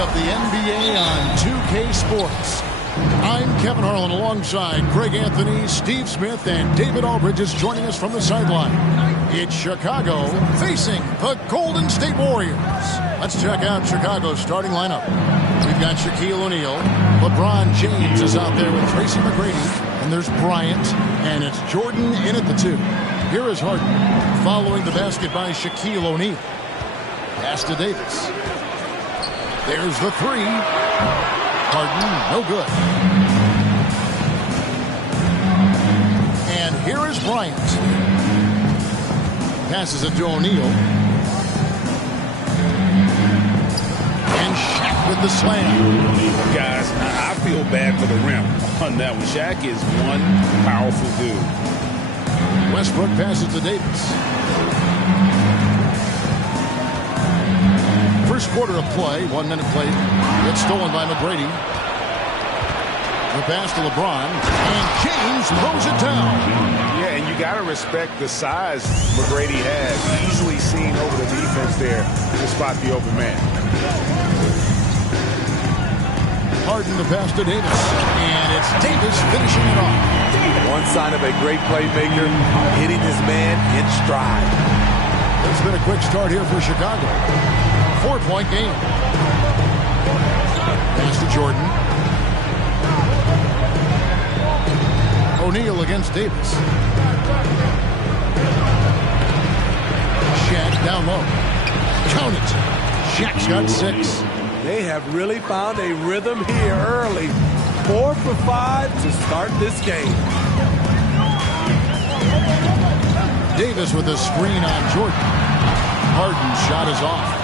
of the NBA on 2K Sports. I'm Kevin Harlan alongside Greg Anthony, Steve Smith, and David Aldridge is joining us from the sideline. It's Chicago facing the Golden State Warriors. Let's check out Chicago's starting lineup. We've got Shaquille O'Neal. LeBron James is out there with Tracy McGrady. And there's Bryant. And it's Jordan in at the 2. Here is Harden. Following the basket by Shaquille O'Neal. Pass to Davis. There's the 3. Harden, no good. And here is Bryant. Passes it to O'Neal. And Shaq with the slam. Guys, I feel bad for the rim on that one. Shaq is one powerful dude. Westbrook passes to Davis. First quarter of play, 1 minute played. It's stolen by McGrady. The pass to LeBron, and James throws it down. Yeah, and you got to respect the size McGrady has. Easily seen over the defense there to spot the open man. Harden the pass to Davis, and it's Davis finishing it off. One sign of a great playmaker, hitting his man in stride. It's been a quick start here for Chicago. 4-point game. Pass to Jordan. O'Neal against Davis. Shaq down low. Count it. Shaq's got 6. They have really found a rhythm here early. 4 for 5 to start this game. Davis with a screen on Jordan. Harden's shot is off.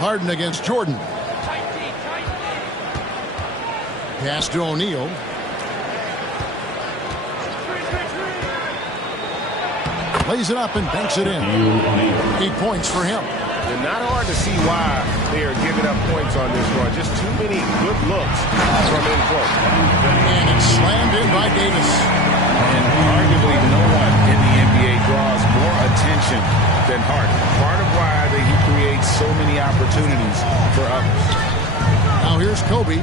Harden against Jordan. Pass to O'Neal. Lays it up and banks it in. 8 points for him. And not hard to see why they are giving up points on this run. Just too many good looks from in close. And it's slammed in by Davis. And arguably no one in the NBA draws more attention than Harden. Part of why he creates so many opportunities for others. Now here's Kobe.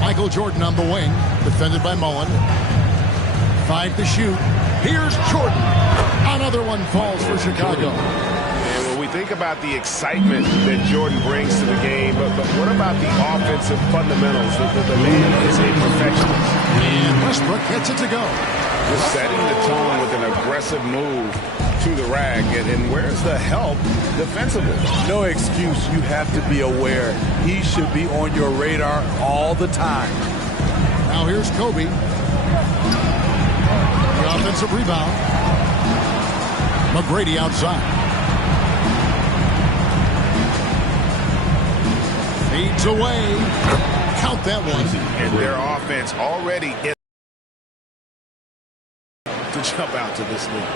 Michael Jordan on the wing, defended by Mullen. 5 to shoot. Here's Jordan. Another one falls for Chicago. And when we think about the excitement that Jordan brings to the game, but what about the offensive fundamentals? The man is a perfectionist. And Westbrook gets it to go. Just setting the tone with an aggressive move to the rack. And where's the help defensively? No excuse. You have to be aware. He should be on your radar all the time. Now here's Kobe. The offensive rebound. McGrady outside. Fades away. Count that one. And their offense already is to jump out to this lead.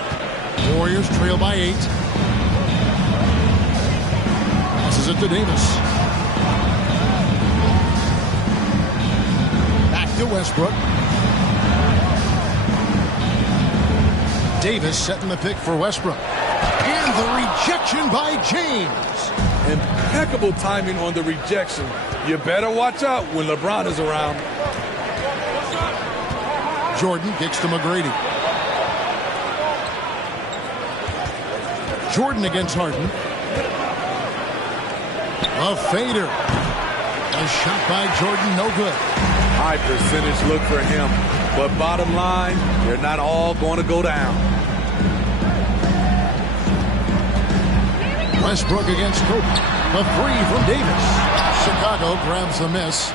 Warriors trail by 8. Passes it to Davis. Back to Westbrook. Davis setting the pick for Westbrook. And the rejection by James. Impeccable timing on the rejection. You better watch out when LeBron is around. Jordan kicks to McGrady. Jordan against Harden. A fader. A shot by Jordan, no good. High percentage look for him. But bottom line, they're not all going to go down. Westbrook against Kobe. The 3 from Davis. Chicago grabs the miss.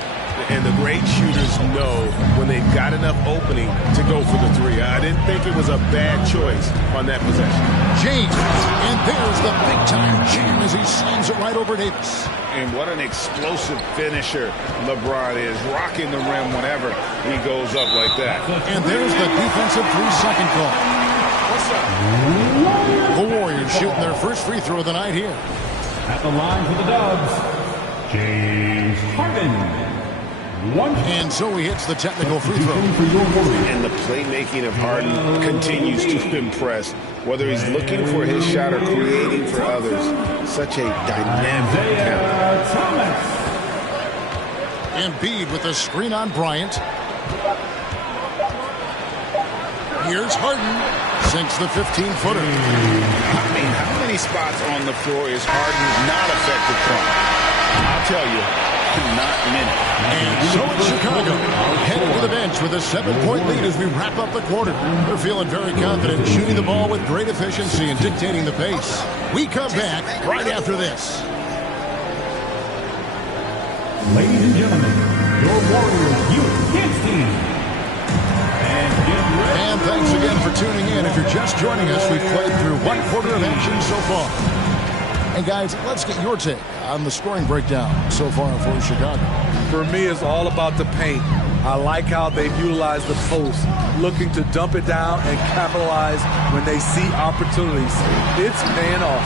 And the great shooters know when they've got enough opening to go for the 3. I didn't think it was a bad choice on that possession. James, and there's the big-time jam as he slams it right over Davis. And what an explosive finisher LeBron is, rocking the rim whenever he goes up like that. And there's the defensive 3-second call. What's up? The Warriors shooting their first free throw of the night here. At the line for the Dubs, James Harden. And so he hits the technical free throw. And the playmaking of Harden continues to impress. Whether he's looking for his shot or creating for others, such a dynamic talent. Embiid with a screen on Bryant. Here's Harden. Sinks the 15-footer. I mean, how many spots on the floor is Harden not effective from? I'll tell you, not many. And so it's Chicago, headed to the bench with a 7-point lead as we wrap up the quarter. They're feeling very confident, shooting the ball with great efficiency and dictating the pace. We come back right after this. Ladies and gentlemen, your Warriors Youth Kids team. And thanks again for tuning in. If you're just joining us, we've played through one quarter of action so far. And guys, let's get your take on the scoring breakdown so far for Chicago. For me, it's all about the paint. I like how they've utilized the post, looking to dump it down and capitalize when they see opportunities. It's paying off.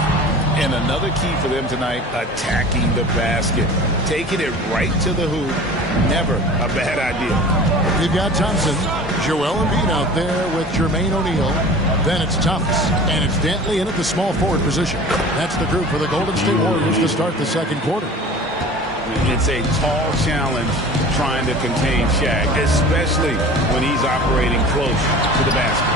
And another key for them tonight, attacking the basket. Taking it right to the hoop, never a bad idea. We've got Thompson, Joel Embiid out there with Jermaine O'Neal. Then it's Thomas, and it's Dantley in at the small forward position. That's the group for the Golden State Warriors to start the second quarter. It's a tall challenge trying to contain Shaq, especially when he's operating close to the basket.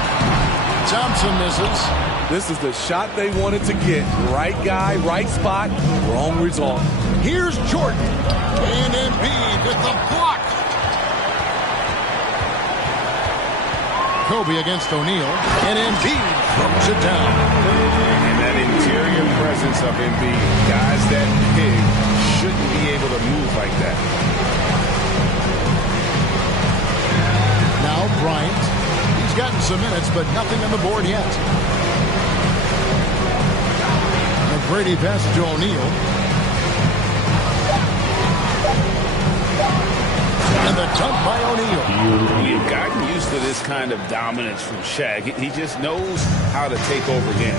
Thompson misses. This is the shot they wanted to get. Right guy, right spot, wrong result. Here's Jordan. And Embiid with the block. Kobe against O'Neal. And Embiid throws it down. And that interior presence of Embiid, guys that big shouldn't be able to move like that. Now Bryant. He's gotten some minutes, but nothing on the board yet. Brady passes to O'Neal. And the dunk by O'Neal. We've gotten used to this kind of dominance from Shaq. He just knows how to take over games.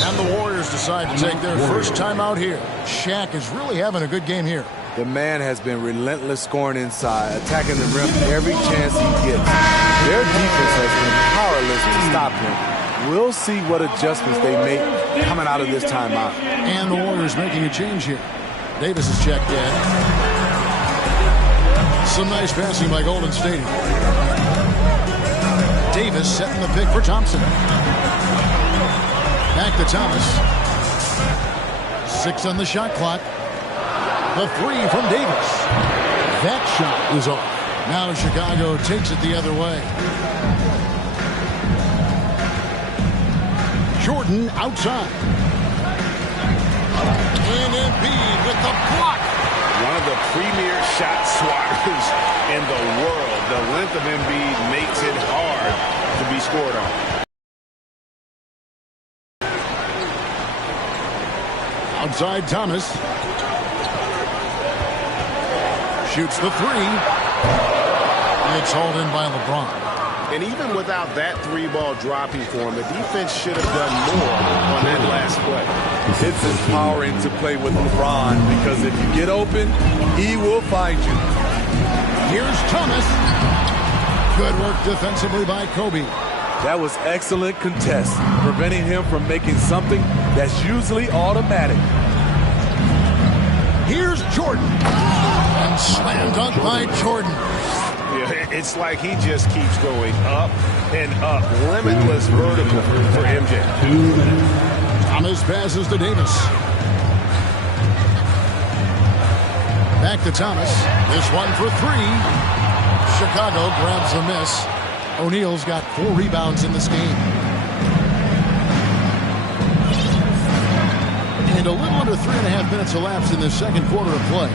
And the Warriors decide to take their first time out here. Shaq is really having a good game here. The man has been relentless scoring inside, attacking the rim every chance he gets. Their defense has been powerless to stop him. We'll see what adjustments they make coming out of this timeout. And the Warriors making a change here. Davis is checked in. Some nice passing by Golden State. Davis setting the pick for Thompson. Back to Thomas. 6 on the shot clock. The 3 from Davis. That shot is off. Now Chicago takes it the other way. Jordan outside. And Embiid with the block. One of the premier shot swatters in the world. The length of Embiid makes it hard to be scored on. Outside Thomas. Shoots the 3. It's hauled in by LeBron. And even without that 3-ball dropping for him, the defense should have done more on that last play. It's empowering to play with LeBron because if you get open, he will find you. Here's Thomas. Good work defensively by Kobe. That was excellent contest, preventing him from making something that's usually automatic. Here's Jordan. And slam dunk by Jordan. Yeah, it's like he just keeps going up and up. Limitless vertical for MJ. Thomas passes to Davis. Back to Thomas. This one for 3. Chicago grabs a miss. O'Neal's got 4 rebounds in this game. And a little under 3.5 minutes elapsed in the second quarter of play.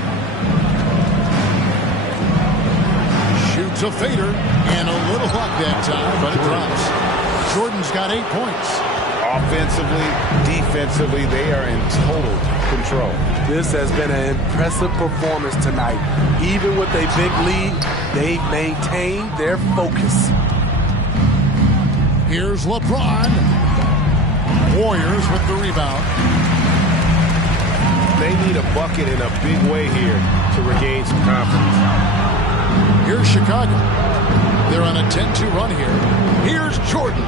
Shoots a fader, and a little luck that time, but it drops. Jordan's got 8 points. Offensively, defensively, they are in total control. This has been an impressive performance tonight. Even with a big lead, they've maintained their focus. Here's LeBron. Warriors with the rebound. They need a bucket in a big way here to regain some confidence. Here's Chicago. They're on a 10-2 run here. Here's Jordan.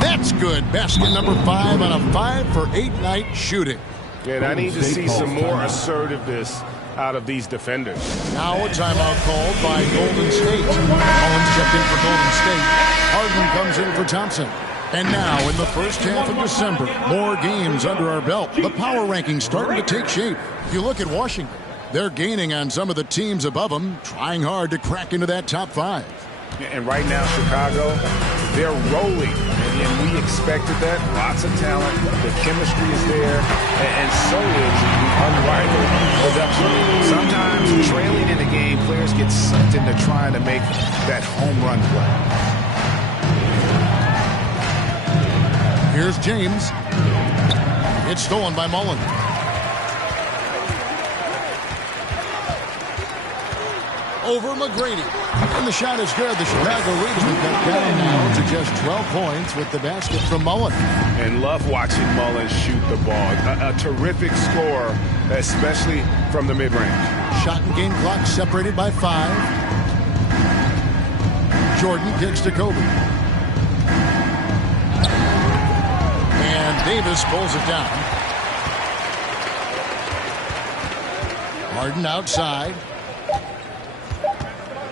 That's good. Basket number 5 on a 5-for-8 night shooting. And I need to see some more assertiveness out of these defenders. Now a timeout called by Golden State. Collins checked in for Golden State. Harden comes in for Thompson. And now in the first half of December, more games under our belt. The power rankings starting to take shape. If you look at Washington, they're gaining on some of the teams above them, trying hard to crack into that top 5. And right now, Chicago, they're rolling. And we expected that. Lots of talent. The chemistry is there. And so is the unrivaled production. Sometimes trailing in the game, players get sucked into trying to make that home run play. Here's James. It's stolen by Mullen. Over McGrady. And the shot is good. The Chicago Region got down now to just 12 points with the basket from Mullen. And love watching Mullen shoot the ball. A terrific scorer, especially from the mid-range. Shot and game clock separated by 5. Jordan kicks to Kobe. And Davis pulls it down. Harden outside.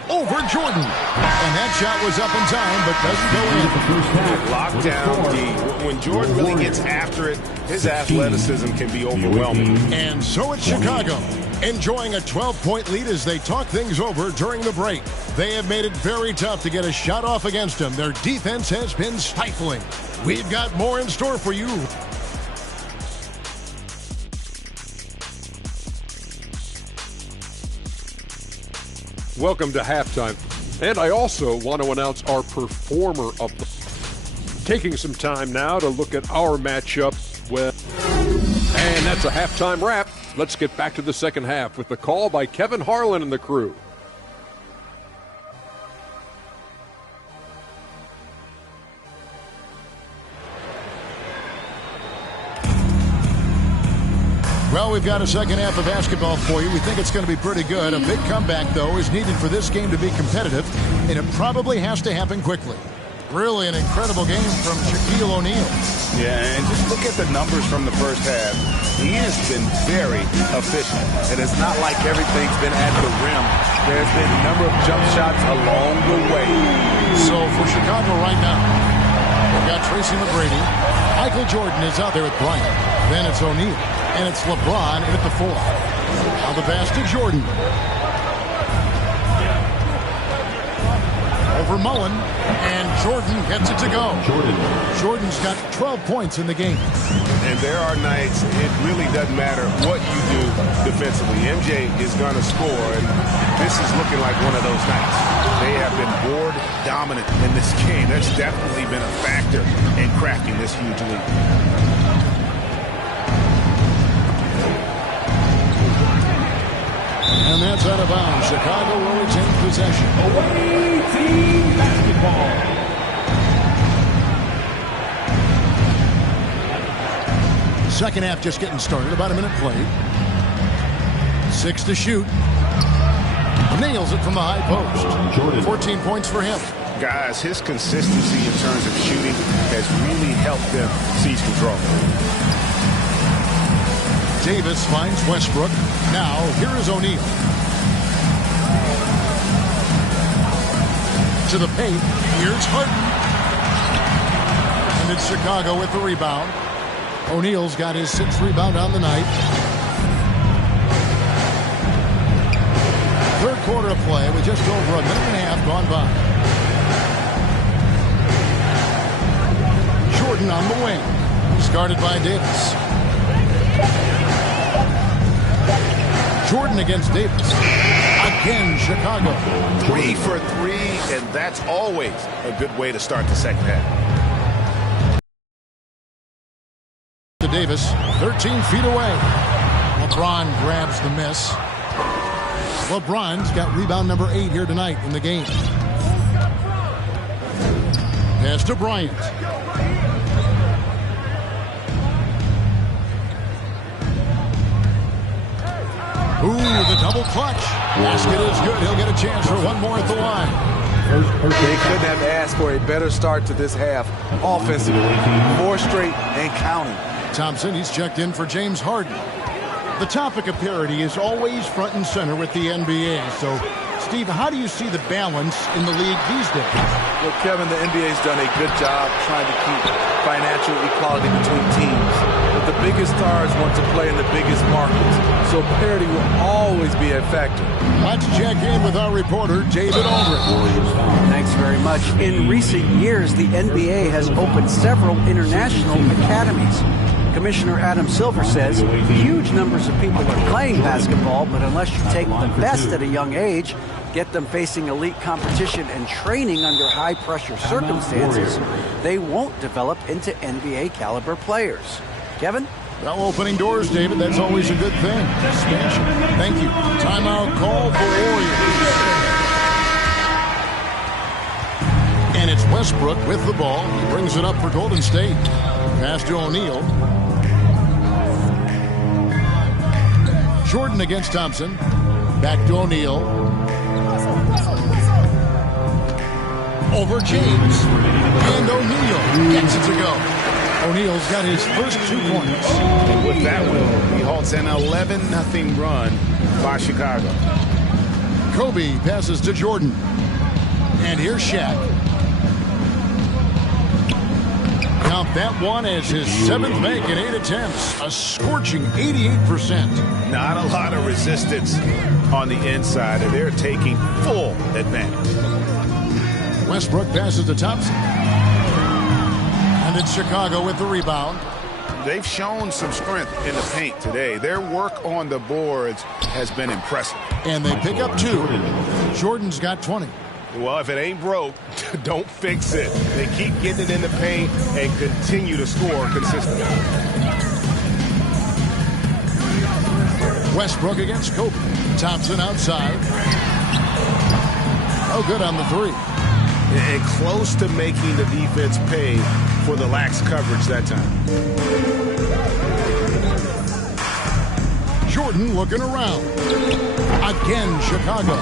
Over Jordan. And that shot was up in time, but doesn't go in. Locked down D. When Jordan really gets after it, his athleticism can be overwhelming. And so it's Chicago, enjoying a 12-point lead as they talk things over during the break. They have made it very tough to get a shot off against them. Their defense has been stifling. We've got more in store for you. Welcome to halftime. And I also want to announce our performer of the... Taking some time now to look at our matchup with... And that's a halftime wrap. Let's get back to the second half with the call by Kevin Harlan and the crew. Well, we've got a second half of basketball for you. We think it's going to be pretty good. A big comeback, though, is needed for this game to be competitive, and it probably has to happen quickly. Really an incredible game from Shaquille O'Neal. Yeah, and just look at the numbers from the first half. He has been very efficient. And it's not like everything's been at the rim. There's been a number of jump shots along the way. So for Chicago right now, we've got Tracy McGrady. Michael Jordan is out there with Bryant. Then it's O'Neal. And it's LeBron in at the 4. Now the pass to Jordan. Over Mullen. And Jordan gets it to go. Jordan's got 12 points in the game. And there are nights it really doesn't matter what you do defensively. MJ is going to score, and this is looking like one of those nights. They have been board dominant in this game. That's definitely been a factor in cracking this huge lead. And that's out of bounds. Chicago will retain possession. Away team basketball. Second half just getting started. About a minute played. 6 to shoot. Nails it from the high post. 14 points for him. Guys, his consistency in terms of shooting has really helped them seize control. Davis finds Westbrook. Now, here is O'Neal. To the paint. Here's Harden. And it's Chicago with the rebound. O'Neal's got his 6th rebound on the night. Third quarter of play with just over a minute and a half gone by. Jordan on the wing. He's guarded by Davis. Jordan against Davis. Again, Chicago. 3 for 3, and that's always a good way to start the second half. To Davis, 13 feet away. LeBron grabs the miss. LeBron's got rebound number 8 here tonight in the game. Pass to Bryant. Ooh, the double clutch. Basket is good. He'll get a chance for one more at the line. They couldn't have asked for a better start to this half offensively. 4 straight and counting. Thompson, he's checked in for James Harden. The topic of parity is always front and center with the NBA. So, Steve, how do you see the balance in the league these days? Well, Kevin, the NBA's done a good job trying to keep financial equality between teams. But the biggest stars want to play in the biggest markets. So parity will always be a factor. Let's check in with our reporter, David Aldridge. Thanks very much. In recent years, the NBA has opened several international academies. Commissioner Adam Silver says huge numbers of people are playing basketball, but unless you take the best at a young age, get them facing elite competition and training under high-pressure circumstances, they won't develop into NBA-caliber players. Kevin? Well, opening doors, David, that's always a good thing. Expansion. Thank you. Timeout call for Warriors. And it's Westbrook with the ball. He brings it up for Golden State. Pass to O'Neal. Jordan against Thompson. Back to O'Neal. Over James. And O'Neal gets it to go. O'Neal's got his first 2 points. And with that one, he halts an 11-0 run by Chicago. Kobe passes to Jordan. And here's Shaq. Count that one as his 7th make in 8 attempts. A scorching 88%. Not a lot of resistance on the inside, and they're taking full advantage. Westbrook passes to Thompson. And it's Chicago with the rebound. They've shown some strength in the paint today. Their work on the boards has been impressive. And they pick up 2. Jordan's got 20. Well, if it ain't broke, don't fix it. They keep getting it in the paint and continue to score consistently. Westbrook against Kobe. Thompson outside. Oh, good on the 3. And close to making the defense pay for the lax coverage that time. Jordan looking around. Again, Chicago.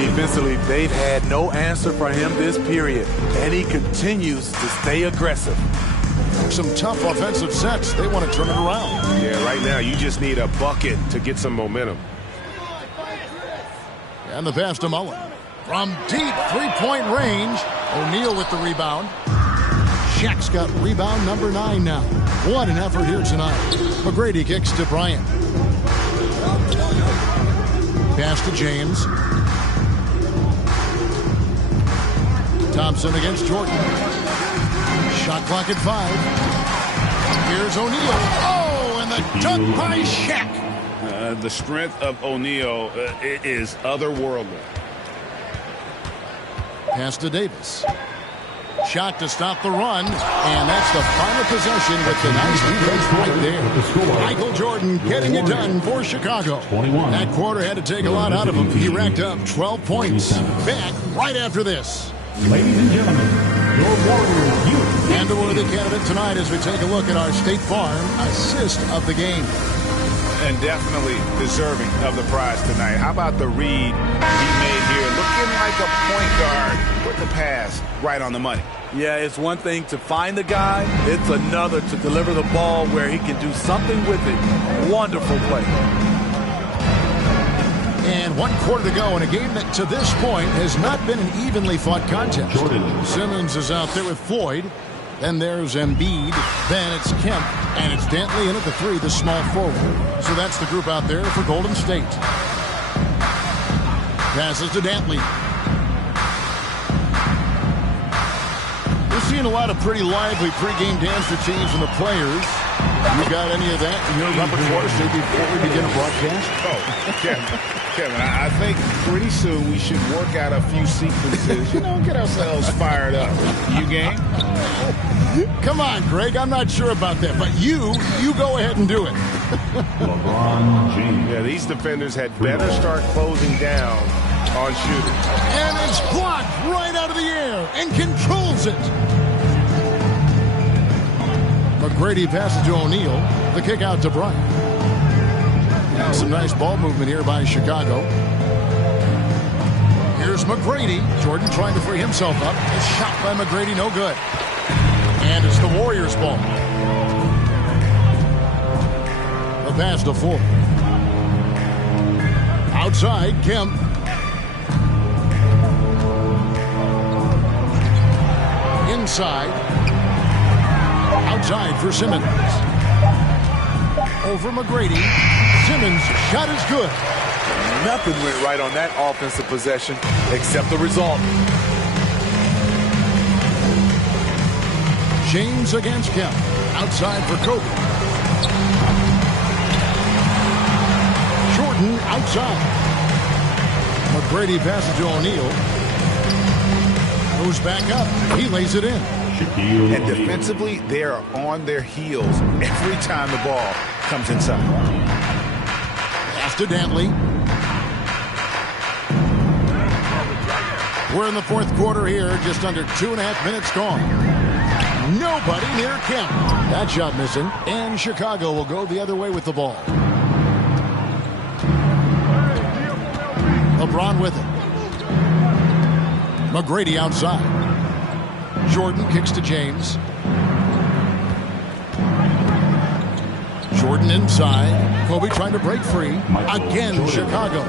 Defensively, they've had no answer for him this period, and he continues to stay aggressive. Some tough offensive sets. They want to turn it around. Yeah, right now you just need a bucket to get some momentum. And the pass to Mullen. From deep 3-point range, O'Neal with the rebound. Shaq's got rebound number 9 now. What an effort here tonight. McGrady kicks to Bryant. Pass to James. Thompson against Jordan. Shot clock at 5. Here's O'Neal. Oh, and the dunk by Shaq. The strength of O'Neal is otherworldly. Pass to Davis. Shot to stop the run, and that's the final possession with the nice defense right there. Michael Jordan getting it done for Chicago. That quarter had to take a lot out of him. He racked up 12 points. Back right after this. Ladies and gentlemen, your Warriors youth. And a worthy candidate tonight as we take a look at our State Farm assist of the game. And definitely deserving of the prize tonight. How about the read he made here? Looking like a point guard. Put the pass right on the money. Yeah, it's one thing to find the guy. It's another to deliver the ball where he can do something with it. Wonderful play. And 1 quarter to go in a game that to this point has not been an evenly fought contest. Simmons is out there with Floyd. Then there's Embiid. Then it's Kemp. And it's Dantley in at the 3, the small forward. So that's the group out there for Golden State. Passes to Dantley. We're seeing a lot of pretty lively pregame dance routines from the players. You got any of that in your repertoire before we begin a broadcast? Oh, Kevin, I think pretty soon we should work out a few sequences. Get ourselves fired up. You game? Come on, Greg. I'm not sure about that, but you go ahead and do it. LeBron James. Yeah, these defenders had better start closing down on shooting. And it's blocked right out of the air and controls it. McGrady passes to O'Neal. The kick out to Bryant. Some nice ball movement here by Chicago. Here's McGrady. Jordan trying to free himself up. A shot by McGrady, no good. And it's the Warriors' ball. The pass to Ford. Outside, Kemp. Inside. Outside for Simmons. Over McGrady. Simmons' shot is good. Nothing went right on that offensive possession except the result. James against Kemp. Outside for Kobe. Jordan outside. McGrady passes to O'Neal. Goes back up. He lays it in. And defensively, they are on their heels every time the ball comes inside. Pass to Dantley. We're in the fourth quarter here. Just under 2.5 minutes gone. Nobody near Kemp. That shot missing. And Chicago will go the other way with the ball. LeBron with it. McGrady outside. Jordan kicks to James. Jordan inside. Kobe trying to break free. Again, Chicago.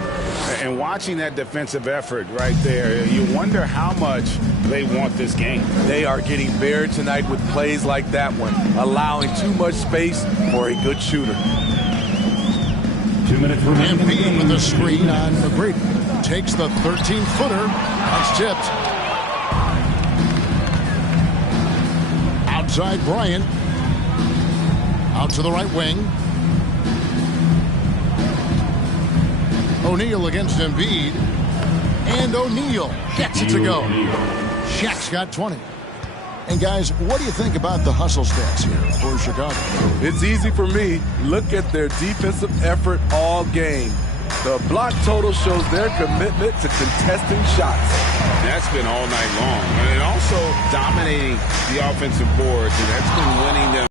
And watching that defensive effort right there, you wonder how much they want this game. They are getting buried tonight with plays like that one, allowing too much space for a good shooter. 2 minutes remaining. Embiid with a screen on McGrady. Takes the 13-footer. That's tipped. Outside Bryant. Out to the right wing. O'Neal against Embiid. And O'Neal gets it to go. Shaq's got 20. And guys, what do you think about the hustle stats here for Chicago? It's easy for me. Look at their defensive effort all game. The block total shows their commitment to contesting shots. That's been all night long. And also dominating the offensive boards, and that's been winning them.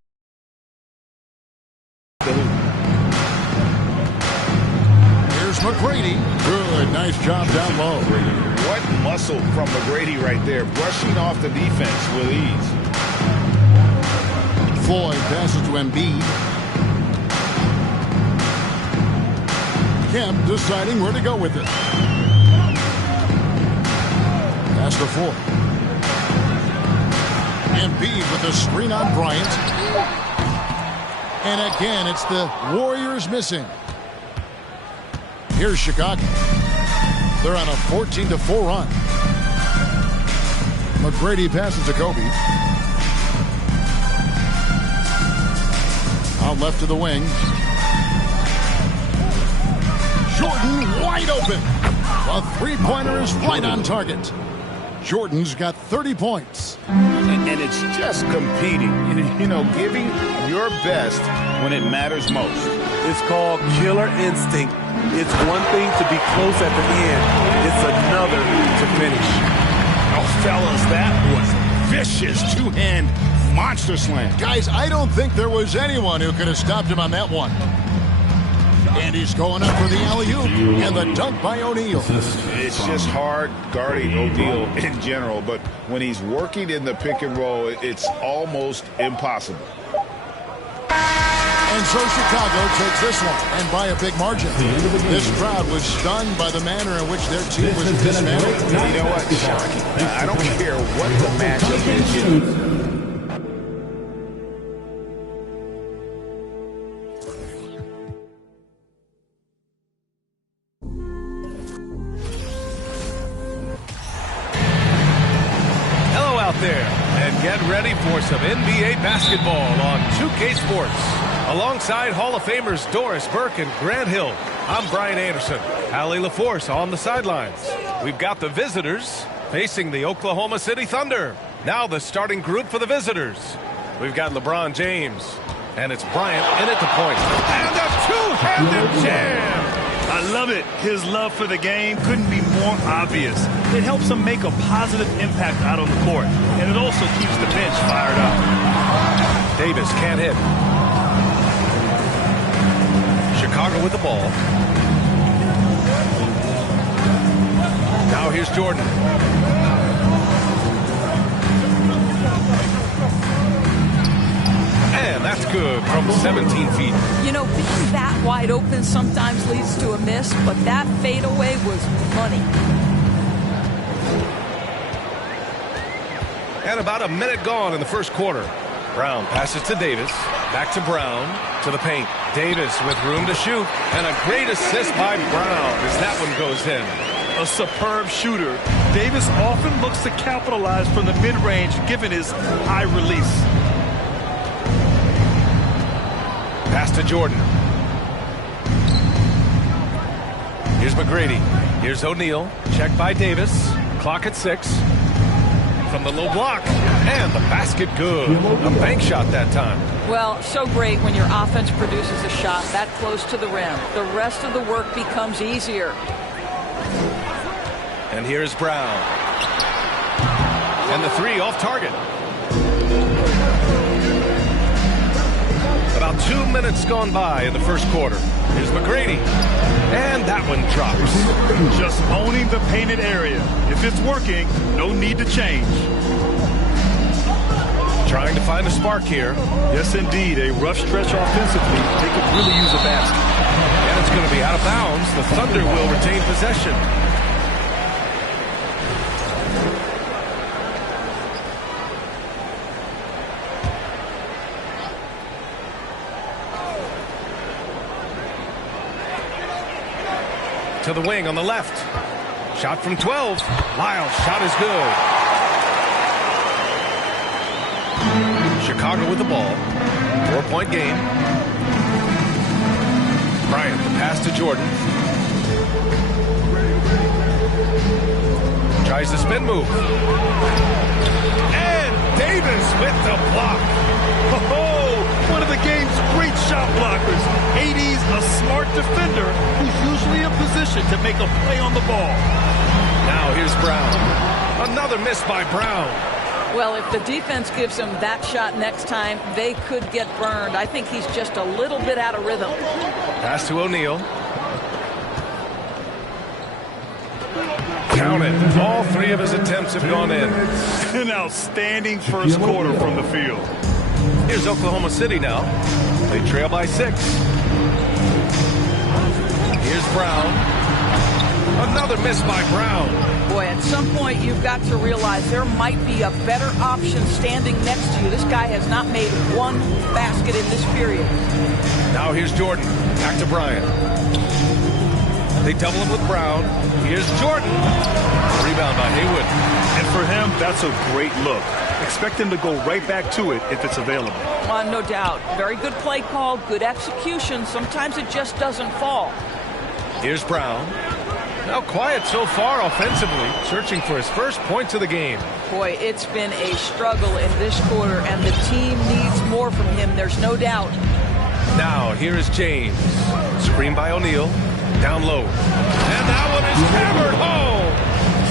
Here's McGrady. Good, nice job down low. What muscle from McGrady right there, brushing off the defense with ease. Floyd passes to Embiid. Kemp deciding where to go with it. Pass to Ford. Embiid with a screen on Bryant. And again, it's the Warriors missing. Here's Chicago. They're on a 14-4 run. McGrady passes to Kobe. Out left to the wing. Jordan wide open. A three-pointer is right on target. Jordan's got 30 points. And it's just competing. You know, giving your best when it matters most. It's called killer instinct. It's one thing to be close at the end. It's another to finish. Oh, fellas, that was vicious two-hand monster slam. Guys, I don't think there was anyone who could have stopped him on that one. And he's going up for the alley-oop and the dunk by O'Neal. It's just hard guarding O'Neal in general, but when he's working in the pick and roll, it's almost impossible. And so Chicago takes this one, and by a big margin. This crowd was stunned by the manner in which their team was dismantled. You know what? Shocking. I don't care what the matchup is. There and get ready for some NBA basketball on 2K Sports. Alongside Hall of Famers Doris Burke and Grant Hill, I'm Brian Anderson. Allie LaForce on the sidelines. We've got the visitors facing the Oklahoma City Thunder. Now the starting group for the visitors. We've got LeBron James, and it's Bryant in at the point. And a two-handed jam! I love it. His love for the game couldn't be more obvious. It helps him make a positive impact out on the court, and it also keeps the bench fired up. Davis can't hit. Chicago with the ball. Now here's Jordan. And that's good from 17 feet. You know, being that wide open sometimes leads to a miss, but that fadeaway was money. And about a minute gone in the first quarter. Brown passes to Davis. Back to Brown. To the paint. Davis with room to shoot. And a great assist by Brown as that one goes in. A superb shooter. Davis often looks to capitalize from the mid-range given his high release. Pass to Jordan. Here's McGrady. Here's O'Neal. Check by Davis. Clock at 6. From the low block. And the basket good. A bank shot that time. Well, so great when your offense produces a shot that close to the rim. The rest of the work becomes easier. And here's Brown. And the three off target. About 2 minutes gone by in the first quarter. Here's McGrady. And that one drops. Just owning the painted area. If it's working, no need to change. Trying to find a spark here. Yes, indeed. A rough stretch offensively. They could really use a basket. And it's going to be out of bounds. The Thunder will retain possession. To the wing on the left. Shot from 12. Lyles' shot is good. Chicago with the ball. 4-point game. Bryant, the pass to Jordan. Tries the spin move. And Davis with the block. Oh, one of the game's great shot blockers. 80's a smart defender who's usually in position to make a play on the ball. Now here's Brown. Another miss by Brown. Well, if the defense gives him that shot next time, they could get burned. I think he's just a little bit out of rhythm. Pass to O'Neal. Count it. All three of his attempts have gone in. An outstanding first quarter from the field. Here's Oklahoma City now. They trail by 6. Here's Brown. Another miss by Brown. Boy, at some point you've got to realize there might be a better option standing next to you. This guy has not made one basket in this period. Now here's Jordan. Back to Bryant. They double him with Brown. Here's Jordan. Rebound by Haywood. And for him, that's a great look. Expect him to go right back to it if it's available. No doubt. Very good play call, good execution. Sometimes it just doesn't fall. Here's Brown. Now quiet so far offensively, searching for his first points of the game. Boy, it's been a struggle in this quarter, and the team needs more from him. There's no doubt. Now here is James. Screen by O'Neal. Down low. And that one is hammered home.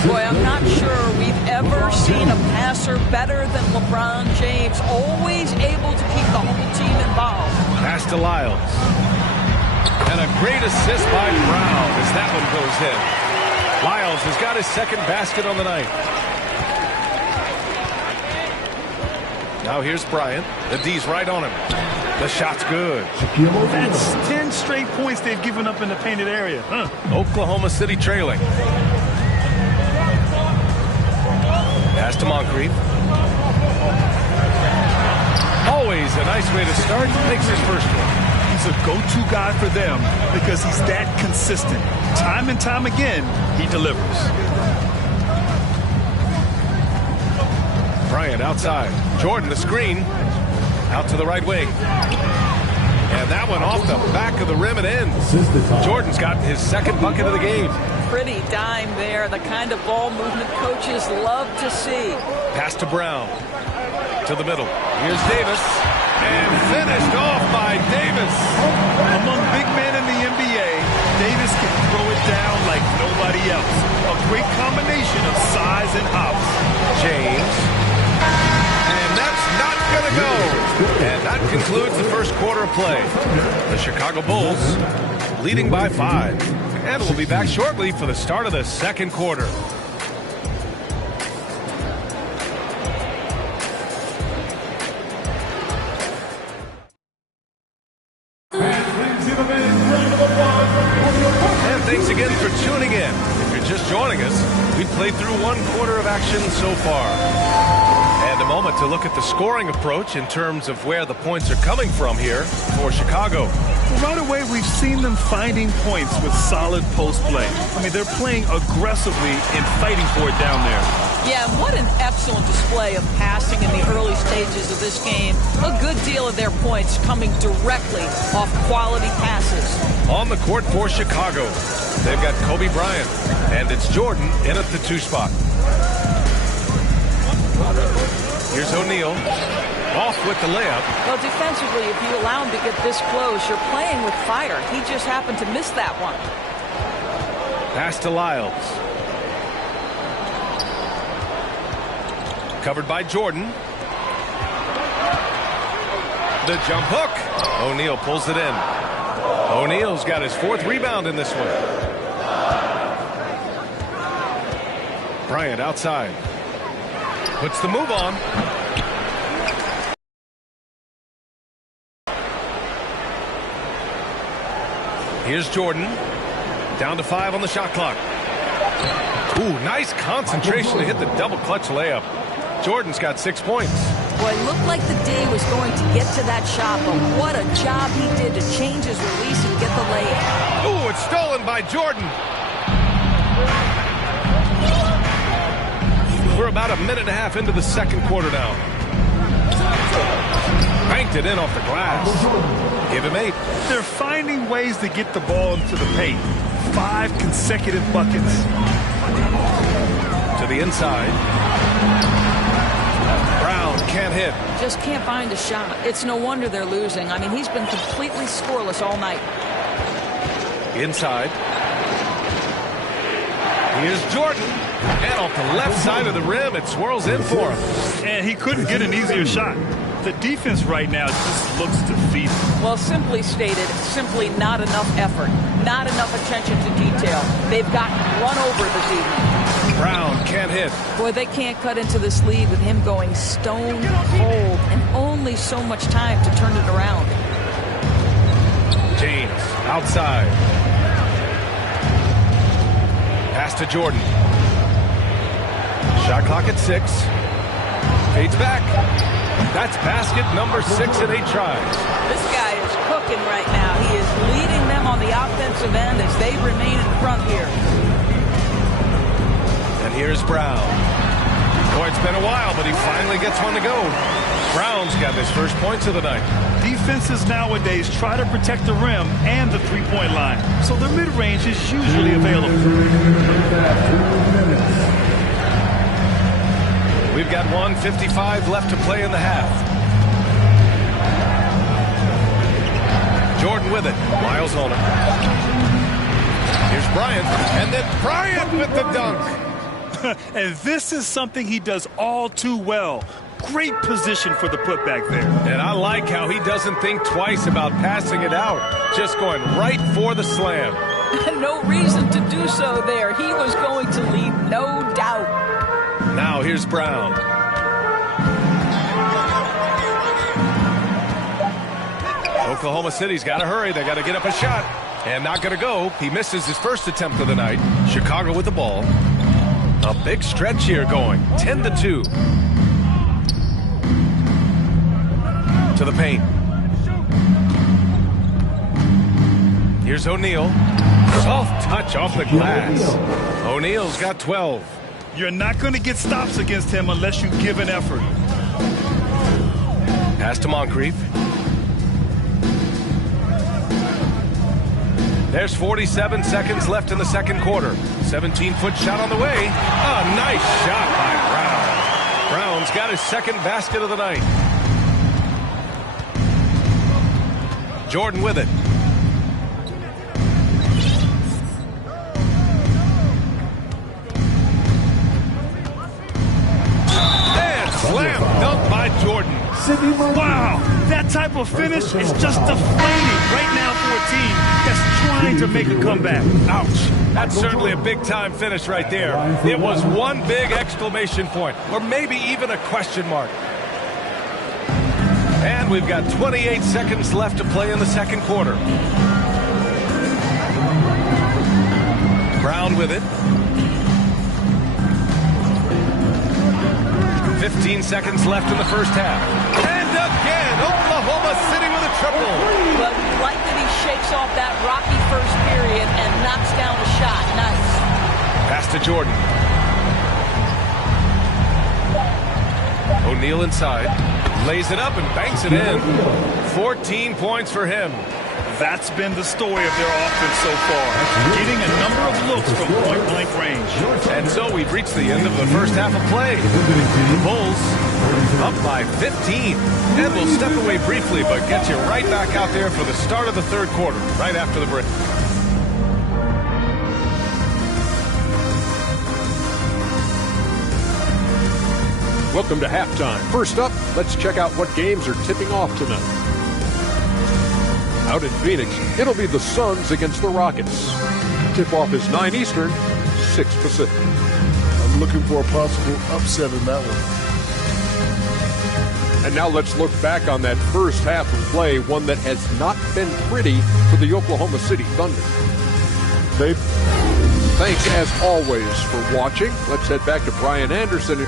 Boy, I'm not sure we've ever seen a passer better than LeBron James. Always able to keep the whole team involved. Pass to Lyles. And a great assist by Brown as that one goes in. Lyles has got his second basket on the night. Now here's Bryant. The D's right on him. The shot's good. That's 10 straight points they've given up in the painted area. Oklahoma City trailing. Pass to Moncrief. Always a nice way to start. Makes his first one. He's a go-to guy for them because he's that consistent. Time and time again, he delivers. Bryant outside. Jordan the screen. Out to the right wing. And that one off the back of the rim and in. Jordan's got his second bucket of the game. Pretty dime there. The kind of ball movement coaches love to see. Pass to Brown. To the middle. Here's Davis. And finished off by Davis. Among big men in the NBA, Davis can throw it down like nobody else. A great combination of size and hops. James. And that's not going to go. And that concludes the first quarter of play. The Chicago Bulls leading by 5. And we'll be back shortly for the start of the second quarter. thanks again for tuning in. If you're just joining us, we've played through one quarter of action so far. And a moment to look at the scoring approach in terms of where the points are coming from here for Chicago. Well, right away, we've seen them finding points with solid post play. I mean, they're playing aggressively and fighting for it down there. Yeah, what an excellent display of passing in the early stages of this game. A good deal of their points coming directly off quality passes. On the court for Chicago, they've got Kobe Bryant, and it's Jordan in at the 2 spot. Here's O'Neal, off with the layup. Well, defensively, if you allow him to get this close, you're playing with fire. He just happened to miss that one. Pass to Lyles. Covered by Jordan. The jump hook. O'Neal pulls it in. O'Neal's got his 4th rebound in this one. Bryant outside. Puts the move on. Here's Jordan. Down to 5 on the shot clock. Ooh, nice concentration to hit the double clutch layup. Jordan's got 6 points. Well, it looked like the D was going to get to that shot, but what a job he did to change his release and get the layup. Ooh, it's stolen by Jordan. We're about a minute and a half into the second quarter now. Banked it in off the glass. Give him 8. They're finding ways to get the ball into the paint. 5 consecutive buckets. To the inside. Brown can't hit. Just can't find a shot. It's no wonder they're losing. I mean, he's been completely scoreless all night. Inside. Here's Jordan. And off the left side of the rim, it swirls in for him. And he couldn't get an easier shot. The defense right now just looks defeated. Well, simply stated, simply not enough effort. Not enough attention to detail. They've gotten run over this evening. Brown can't hit. Boy, they can't cut into this lead with him going stone cold and only so much time to turn it around. James outside. Pass to Jordan. Shot clock at 6. Fades back. That's basket number 6 in 8 tries. This guy is cooking right now. He is leading them on the offensive end as they remain in front here. And here's Brown. Boy, it's been a while, but he finally gets one to go. Brown's got his first points of the night. Defenses nowadays try to protect the rim and the three-point line, so their mid-range is usually available. We've got 1:55 left to play in the half. Jordan with it. Miles on him. Here's Bryant. And then Bryant with the dunk. And this is something he does all too well. Great position for the putback there. And I like how he doesn't think twice about passing it out. Just going right for the slam. No reason to do so there. He was going to leave, no doubt. Now here's Brown. Oklahoma City's got to hurry. They got to get up a shot. And not going to go. He misses his first attempt of the night. Chicago with the ball. A big stretch here going. 10-2. To the paint. Here's O'Neal. Soft touch off the glass. O'Neal's got 12. You're not going to get stops against him unless you give an effort. Pass to Moncrief. There's 47 seconds left in the second quarter. 17-foot shot on the way. A nice shot by Brown. Brown's got his second basket of the night. Jordan with it. And slam dunk by Jordan. Wow, that type of finish is just deflating right now for a team that's trying to make a comeback. Ouch. That's certainly a big-time finish right there. It was one big exclamation point, or maybe even a question mark. And we've got 28 seconds left to play in the second quarter. with it. 15 seconds left in the first half. And again, Oklahoma City with a triple. Well, you like that he shakes off that rocky first period and knocks down a shot. Nice. Pass to Jordan. O'Neal inside. Lays it up and banks it in. 14 points for him. That's been the story of their offense so far. Getting a number of looks from point-blank range. And so we've reached the end of the first half of play. The Bulls up by 15. And we'll step away briefly, but get you right back out there for the start of the third quarter, right after the break. Welcome to halftime. First up, let's check out what games are tipping off tonight. Out in Phoenix, it'll be the Suns against the Rockets. Tip-off is 9 Eastern, 6 Pacific. I'm looking for a possible upset in that one. And now let's look back on that first half of play, one that has not been pretty for the Oklahoma City Thunder. Thanks, as always, for watching. Let's head back to Brian Anderson.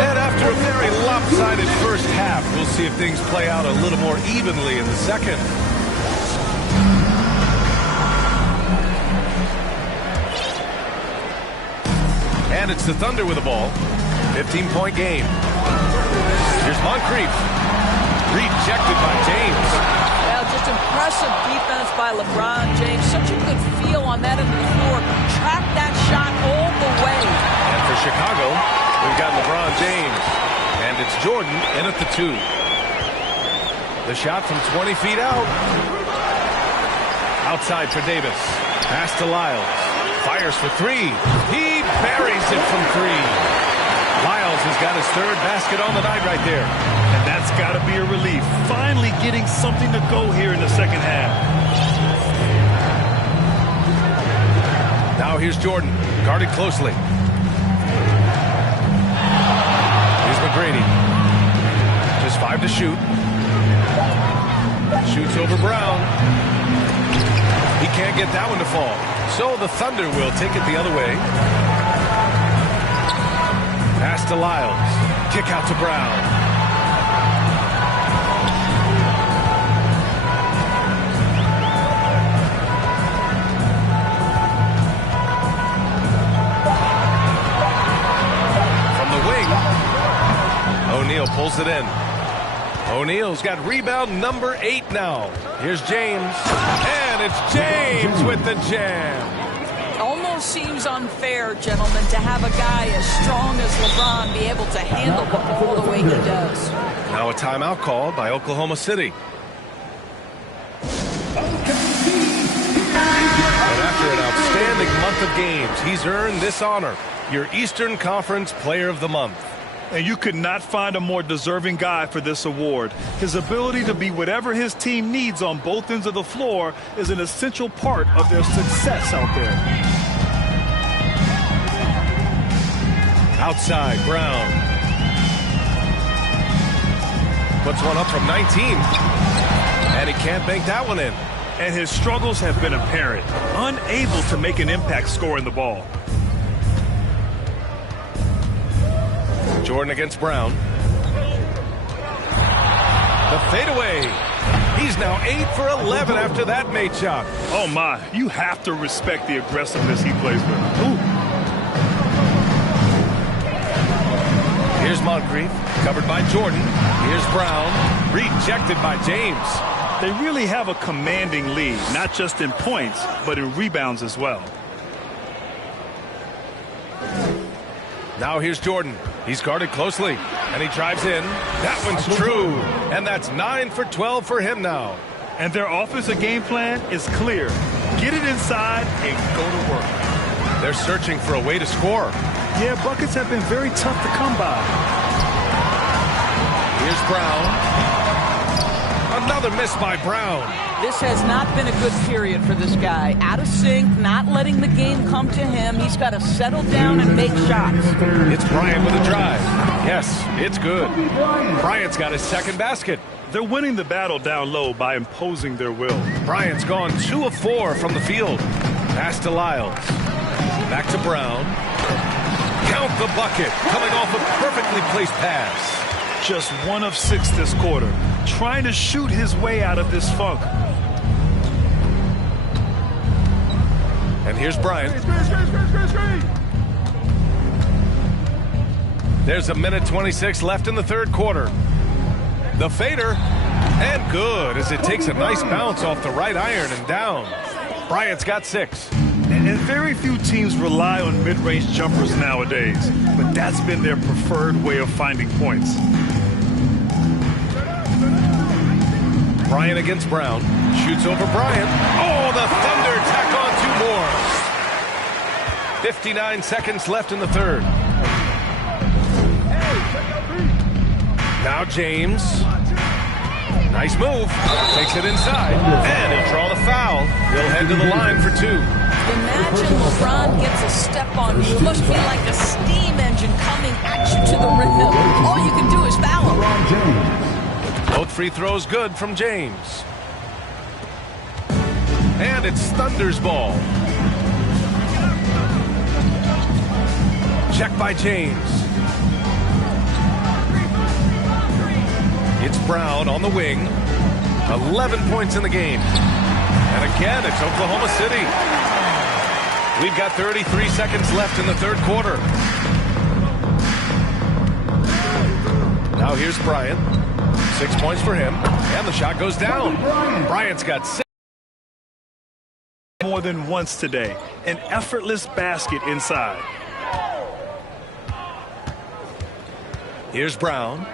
And after a very lopsided first half, we'll see if things play out a little more evenly in the second. And it's the Thunder with the ball. 15-point game. Here's Moncrief. Rejected by James. Well, just impressive defense by LeBron James. Such a good feel on that end of the floor. Track that shot all the way. And for Chicago, we've got LeBron James. And it's Jordan in at the 2. The shot from 20 feet out. Outside for Davis. Pass to Lyles. Fires for 3. He buries it from 3. Lyles has got his third basket on the night right there. And that's got to be a relief. Finally getting something to go here in the second half. Now here's Jordan, guarded closely. Here's McGrady. Just 5 to shoot. Shoots over Brown. He can't get that one to fall. So the Thunder will take it the other way. Pass to Lyles. Kick out to Brown. From the wing, O'Neal pulls it in. O'Neal's got rebound number 8 now. Here's James. And it's James with the jam. Almost seems unfair, gentlemen, to have a guy as strong as LeBron be able to handle the ball the way he does. Now a timeout called by Oklahoma City. And after an outstanding month of games, he's earned this honor, your Eastern Conference Player of the Month. And you could not find a more deserving guy for this award. His ability to be whatever his team needs on both ends of the floor is an essential part of their success out there. Outside, Brown. Puts one up from 19. And he can't bank that one in. And his struggles have been apparent. Unable to make an impact scoring the ball. Jordan against Brown. The fadeaway. He's now 8 for 11 after that made shot. Oh, my. You have to respect the aggressiveness he plays with. Ooh. Here's Moncrief, covered by Jordan. Here's Brown, rejected by James. They really have a commanding lead, not just in points, but in rebounds as well. Now here's Jordan. He's guarded closely, and he drives in. That one's true, and that's 9 for 12 for him now. And their offensive game plan is clear. Get it inside and go to work. They're searching for a way to score. Yeah, buckets have been very tough to come by. Here's Brown. Another miss by Brown. This has not been a good period for this guy. Out of sync, not letting the game come to him. He's got to settle down and make shots. It's Bryant with a drive. Yes, it's good. Bryant's got his second basket. They're winning the battle down low by imposing their will. Bryant's gone 2 of 4 from the field. Pass to Lyles. Back to Brown. Count the bucket. Coming off a perfectly placed pass. Just 1 of 6 this quarter. Trying to shoot his way out of this funk. And here's Bryant. There's a minute 26 left in the third quarter. The fader. And good as it takes a nice bounce off the right iron and down. Bryant's got 6. And very few teams rely on mid-range jumpers nowadays. But that's been their preferred way of finding points. Bryant against Brown. Shoots over Bryant. Oh, the Thunder tack on 2 more. 59 seconds left in the third. Now James. Nice move. Takes it inside. And he'll draw the foul. He'll head to the line for 2. Imagine LeBron gets a step on you. It must be like a steam engine coming at you to the rim. All you can do is foul him. Both free throws good from James. And it's Thunder's ball. Check by James. It's Brown on the wing. 11 points in the game. And again, it's Oklahoma City. We've got 33 seconds left in the third quarter. Now here's Bryant. 6 points for him. And the shot goes down. Bryant's got 6. More than once today. An effortless basket inside. Here's Brown.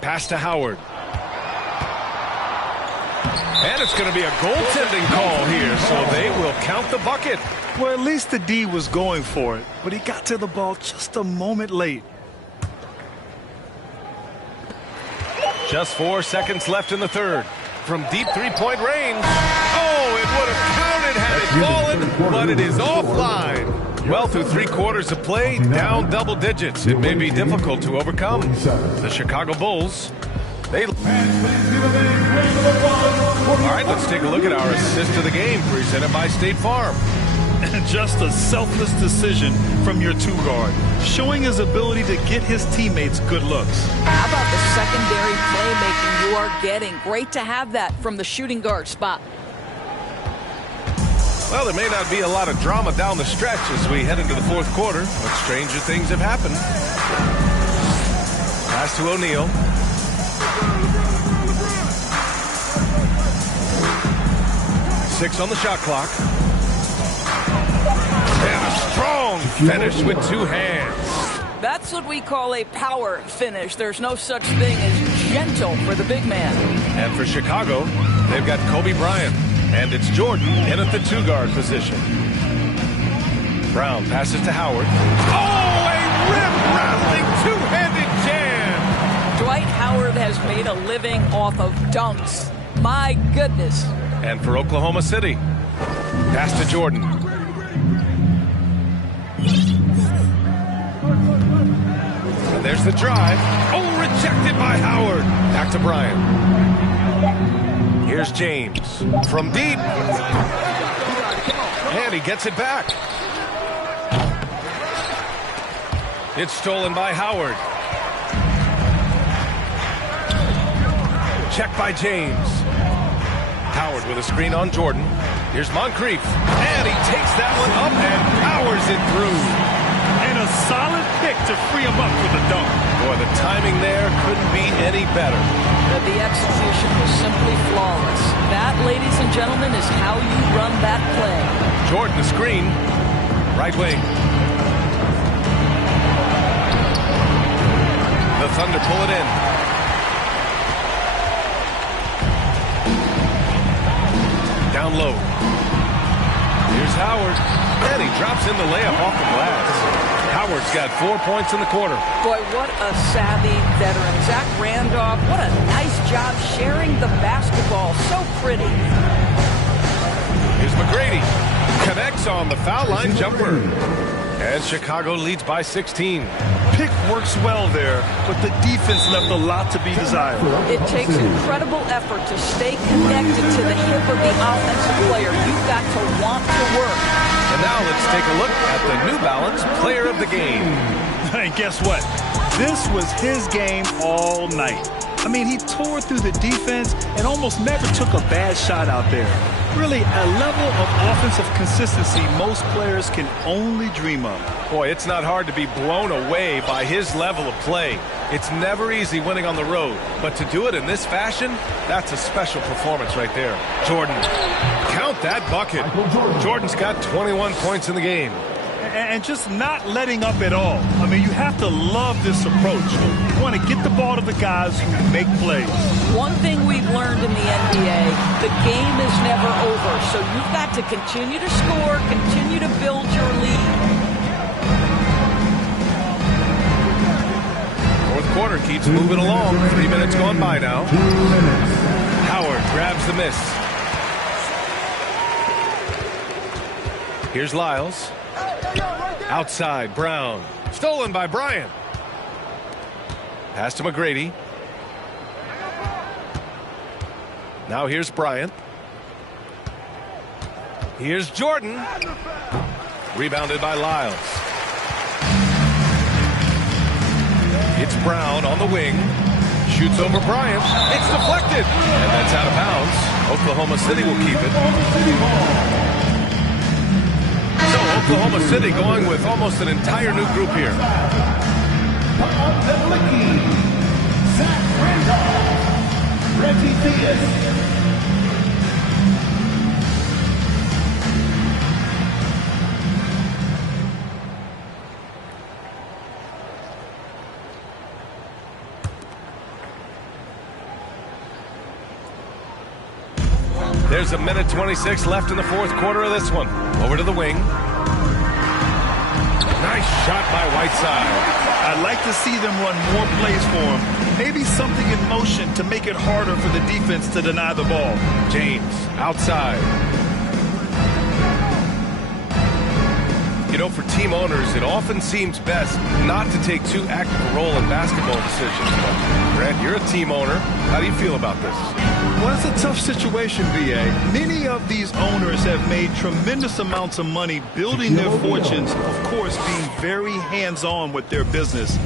Pass to Howard. And it's going to be a goaltending call here, so they will count the bucket. Well, at least the D was going for it, but he got to the ball just a moment late. Just 4 seconds left in the third. From deep three-point range. Oh, it would have counted had it fallen, but it is offline. Well, through 3 quarters of play, down double digits. It may be difficult to overcome. The Chicago Bulls, they... All right, let's take a look at our assist of the game presented by State Farm. Just a selfless decision from your 2-guard, showing his ability to get his teammates good looks. How about the secondary playmaking you are getting? Great to have that from the shooting guard spot. Well, there may not be a lot of drama down the stretch as we head into the fourth quarter, but stranger things have happened. Pass to O'Neal. Six on the shot clock. And a strong finish with 2 hands. That's what we call a power finish. There's no such thing as gentle for the big man. And for Chicago, they've got Kobe Bryant. And it's Jordan in at the 2-guard position. Brown passes to Howard. Oh, a rim-rounding 2-handed jam! Dwight Howard has made a living off of dunks. My goodness. And for Oklahoma City, pass to Jordan. And there's the drive. Oh, rejected by Howard. Back to Bryant. Here's James from deep. And he gets it back. It's stolen by Howard. Check by James. Howard with a screen on Jordan. Here's Moncrief. And he takes that one up and powers it through. And a solid pick to free him up for the dunk. Boy, the timing there couldn't be any better. The execution was simply flawless. That, ladies and gentlemen, is how you run that play. Jordan, the screen. Right wing. The Thunder pull it in. Down low. Here's Howard. And he drops in the layup off the glass. Howard Howard's got 4 points in the quarter. Boy, what a savvy veteran. Zach Randolph, what a nice job sharing the basketball. So pretty. Here's McGrady. Connects on the foul line jumper. And Chicago leads by 16. Pick works well there, but the defense left a lot to be desired. It takes incredible effort to stay connected to the hip of the offensive player. You've got to want to work. And now let's take a look at the New Balance Player of the Game. And guess what? This was his game all night. I mean, he tore through the defense and almost never took a bad shot out there. Really, a level of offensive consistency most players can only dream of. Boy, it's not hard to be blown away by his level of play. It's never easy winning on the road, but to do it in this fashion, that's a special performance right there. Jordan, count that bucket. Jordan's got 21 points in the game. And just not letting up at all. I mean, you have to love this approach. You want to get the ball to the guys who make plays. One thing we've learned in the NBA, the game is never over. So you've got to continue to score, continue to build your lead. Fourth quarter keeps moving along. 3 minutes gone by now. Howard grabs the miss. Here's Lyles. Outside, Brown. Stolen by Bryant. Pass to McGrady. Now here's Bryant. Here's Jordan. Rebounded by Lyles. It's Brown on the wing. Shoots over Bryant. It's deflected. And that's out of bounds. Oklahoma City will keep it. So Oklahoma City going with almost an entire new group here. Zach Randolph, Reggie Diaz. There's a minute 26 left in the fourth quarter of this one. Over to the wing. Nice shot by Whiteside. I'd like to see them run more plays for him. Maybe something in motion to make it harder for the defense to deny the ball. James outside. You know, for team owners, it often seems best not to take too active a role in basketball decisions. But, Grant, you're a team owner. How do you feel about this? Well, it's a tough situation, B.A. Many of these owners have made tremendous amounts of money building their fortunes, of course, being very hands-on with their business.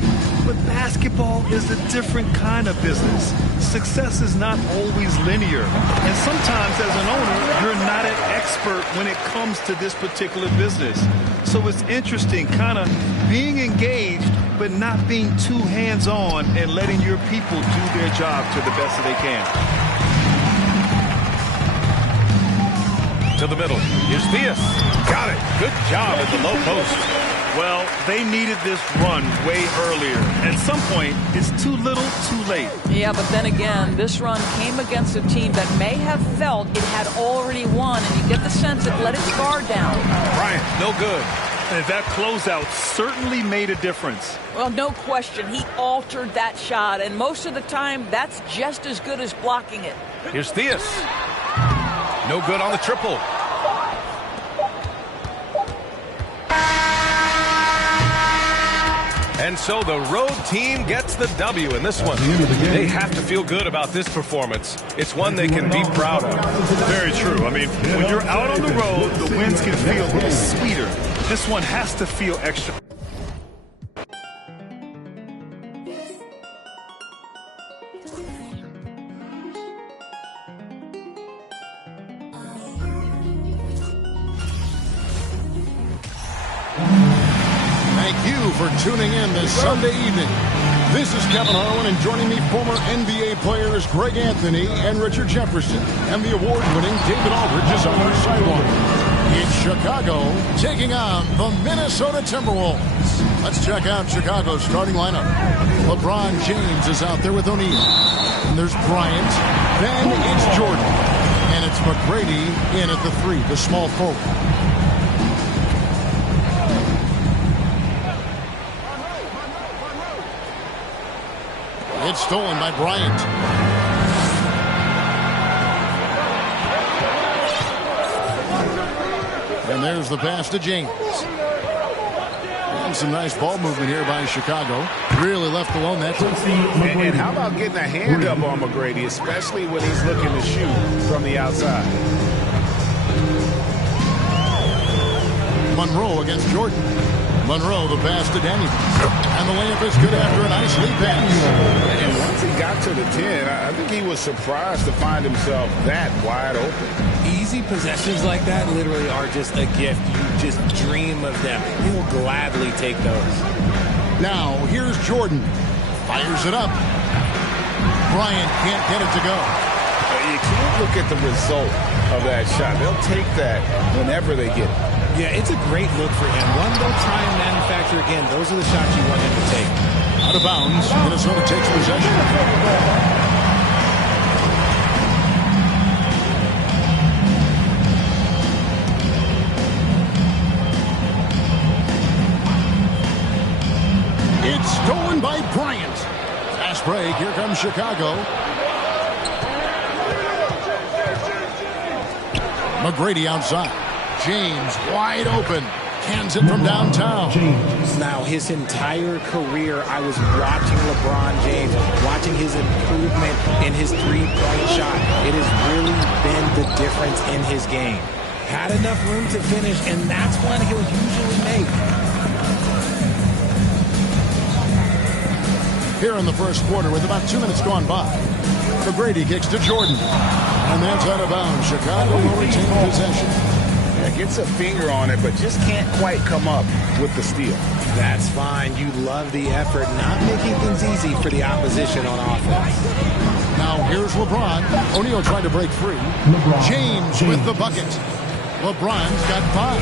But basketball is a different kind of business. Success is not always linear. And sometimes as an owner, you're not an expert when it comes to this particular business. So it's interesting kind of being engaged, but not being too hands-on and letting your people do their job to the best that they can. To the middle. Here's Diaz. Got it. Good job at the low post. Well, they needed this run way earlier. At some point, it's too little, too late. Yeah, but then again, this run came against a team that may have felt it had already won, and you get the sense it let its guard down. Bryant, no good. And that closeout certainly made a difference. Well, no question. He altered that shot, and most of the time, that's just as good as blocking it. Here's Diaz. No good on the triple. And so the road team gets the W in this one. They have to feel good about this performance. It's one they can be proud of. Very true. I mean, when you're out on the road, the wins can feel a little sweeter. This one has to feel extra. For tuning in this Sunday evening. This is Kevin Harlan, and joining me, former NBA players Greg Anthony and Richard Jefferson, and the award-winning David Aldridge is on our sideline. It's Chicago taking on the Minnesota Timberwolves. Let's check out Chicago's starting lineup. LeBron James is out there with O'Neal. And there's Bryant. Then it's Jordan. And it's McGrady in at the 3, the small forward. It's stolen by Bryant. And there's the pass to James. And some nice ball movement here by Chicago. Really left alone that time. And how about getting a hand up on McGrady, especially when he's looking to shoot from the outside. Monroe against Jordan. Monroe, the pass to Daniels. And the layup is good after a nice lead pass. And once he got to the 10, I think he was surprised to find himself that wide open. Easy possessions like that literally are just a gift. You just dream of them. You will gladly take those. Now, here's Jordan. Fires it up. Bryant can't get it to go. You can't look at the result of that shot. They'll take that whenever they get it. Yeah, it's a great look for him. One, they'll try and manufacture again. Those are the shots you want him to take. Out of bounds. Minnesota takes possession. It's stolen by Bryant. Fast break. Here comes Chicago. McGrady outside. James wide open. Cans it from downtown. Now, his entire career, I was watching LeBron James, watching his improvement in his three-point shot. It has really been the difference in his game. Had enough room to finish, and that's one he'll usually make. Here in the first quarter with about 2 minutes gone by. McGrady kicks to Jordan. And that's out of bounds. Chicago will retain possession. Yeah, gets a finger on it, but just can't quite come up with the steal. That's fine. You love the effort, not making things easy for the opposition on offense. Now here's LeBron. O'Neal trying to break free. James with the bucket. LeBron's got 5.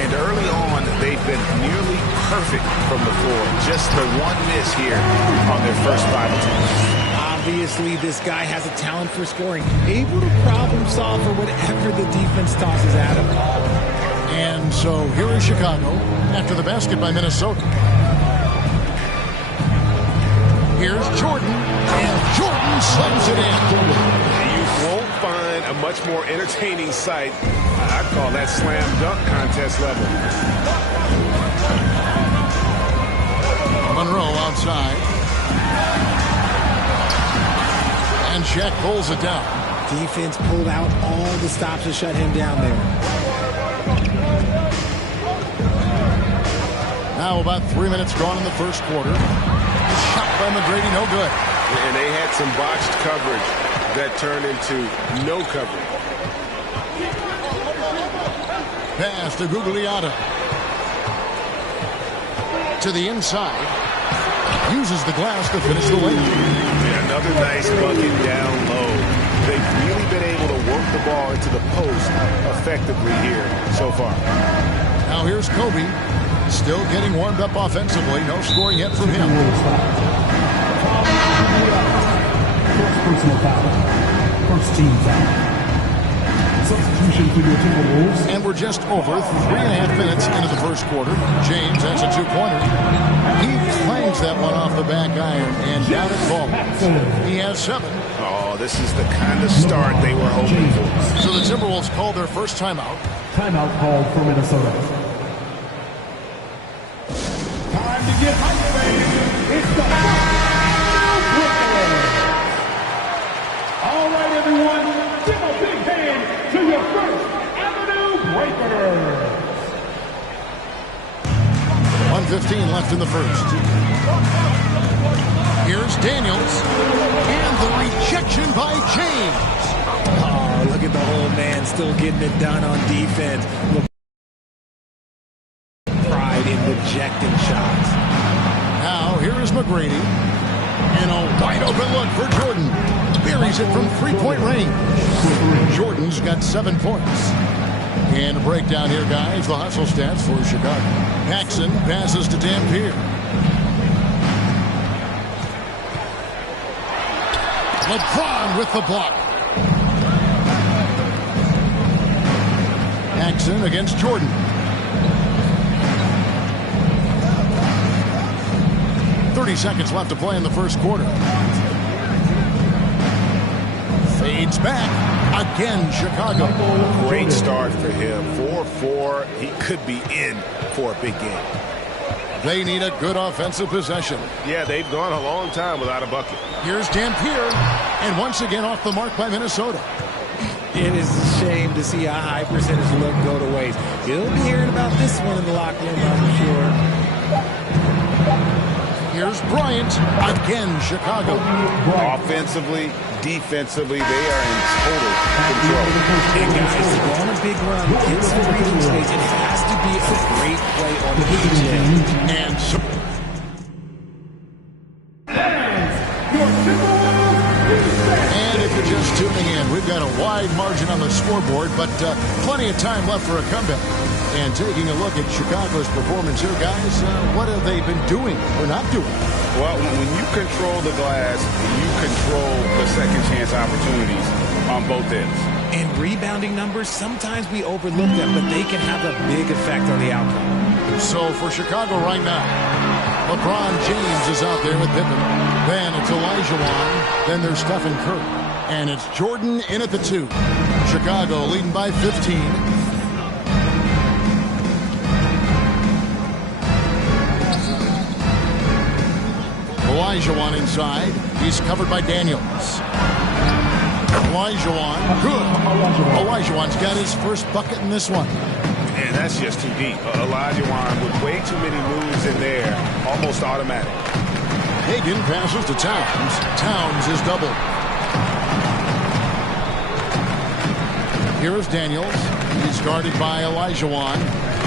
And early on, they've been nearly perfect from the floor. Just the one miss here on their first 5 attempts. Obviously, this guy has a talent for scoring, able to problem solve for whatever the defense tosses at him. And so here is Chicago after the basket by Minnesota. Here's Jordan, and Jordan slams it in. You won't find a much more entertaining sight. I'd call that slam dunk contest level. Monroe outside. And Shaq pulls it down. Defense pulled out all the stops to shut him down there. Now about 3 minutes gone in the first quarter. Shot by McGrady, no good. And they had some botched coverage that turned into no coverage. Pass to Gugliotta. To the inside. Uses the glass to finish the layup. Another nice bucket down low. They've really been able to work the ball into the post effectively here so far. Now here's Kobe. Still getting warmed up offensively. No scoring yet from him. First personal foul. First team foul. Substitution for your Timberwolves. And we're just over 3.5 minutes into the first quarter. James has a 2-pointer. He clangs that one off the back iron and down it falls. He has 7. Oh, this is the kind of start they were hoping for. So the Timberwolves called their first timeout. Timeout called for Minnesota. Time to get hyped, baby. It's the all right, everyone. Give a big hand to your First Avenue Breakers. 1:15 left in the first. Here's Daniels. And the rejection by James. Oh, look at the whole man still getting it done on defense. Pride in rejecting shots. Now, here is McGrady. And a wide open look for Jordan. Buries it from 3-point range. Jordan's got 7 points. And a breakdown here, guys. The hustle stats for Chicago. Paxson passes to Dampier. LeBron with the block. Paxson against Jordan. .30 seconds left to play in the first quarter. Fades back. Again, Chicago. Great start for him. 4-4. He could be in for a big game. They need a good offensive possession. Yeah, they've gone a long time without a bucket. Here's Dampier. And once again off the mark by Minnesota. It is a shame to see a high percentage look go to waste. You'll be hearing about this one in the locker room, I'm sure. Here's Bryant. Again, Chicago. Offensively, defensively, they are in total control. And guys, to go on a big run, get some breathing space, it has to be a great play on each end. And so if you're just tuning in, we've got a wide margin on the scoreboard, but plenty of time left for a comeback. And taking a look at Chicago's performance here, guys, what have they been doing or not doing? Well, when you control the glass, you control the second chance opportunities on both ends. And rebounding numbers, sometimes we overlook them, but they can have a big effect on the outcome. So for Chicago right now, LeBron James is out there with Pippen. Then it's Olajuwon. Then there's Stephen Curry. And it's Jordan in at the 2. Chicago leading by 15. Olajuwon inside. He's covered by Daniels. Olajuwon. Good. Olajuwon's got his first bucket in this one. And that's just too deep. Olajuwon with way too many moves in there. Almost automatic. Hagan passes to Towns. Towns is doubled. Here is Daniels. He's guarded by Olajuwon.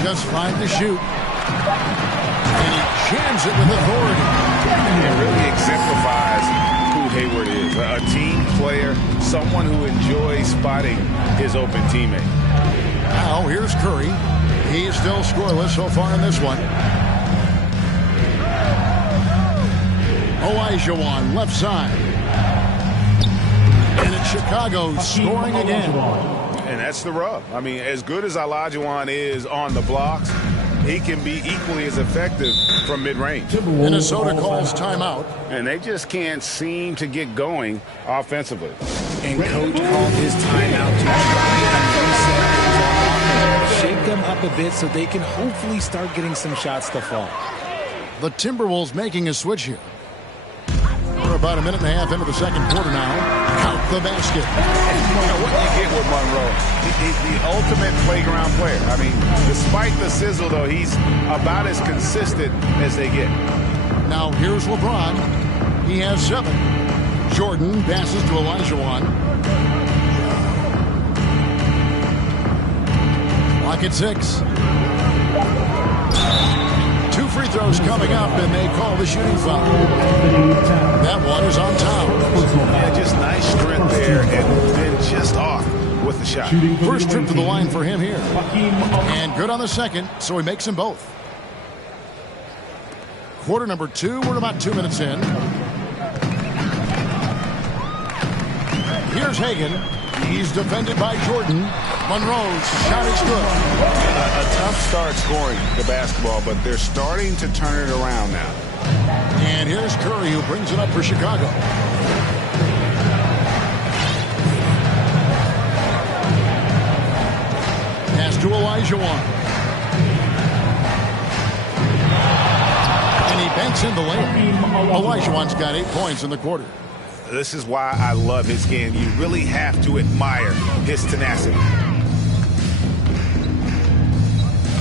Just 5 to shoot. And he jams it with authority. It really exemplifies who Hayward is. A team player, someone who enjoys spotting his open teammate. Now, here's Curry. He's still scoreless so far in this one. Olajuwon, left side. And it's Chicago scoring again. And that's the rub. I mean, as good as Olajuwon is on the blocks, he can be equally as effective from mid-range. Minnesota calls timeout. And they just can't seem to get going offensively. And Coach called his timeout to try and reset things on offense. Shake them up a bit so they can hopefully start getting some shots to fall. The Timberwolves making a switch here. We're about a minute and a half into the second quarter now. Count the basket. You know what you get with Monroe? He's the ultimate playground player. I mean, despite the sizzle, though, he's about as consistent as they get. Now here's LeBron. He has 7. Jordan passes to Olajuwon. Clock at 6. 2 free throws coming up, and they call the shooting foul. That one is on Towns. Yeah, just nice strength there, and then just off with the shot. First trip to the line for him here. And good on the second, so he makes them both. Quarter number 2, we're about 2 minutes in. Here's Hagan. He's defended by Jordan. Monroe's shot is good. A tough start scoring the basketball, but they're starting to turn it around now. And here's Curry, who brings it up for Chicago. Pass to Olajuwon. And he banks in the lane. Olajuwon's got 8 points in the quarter. This is why I love his game. You really have to admire his tenacity.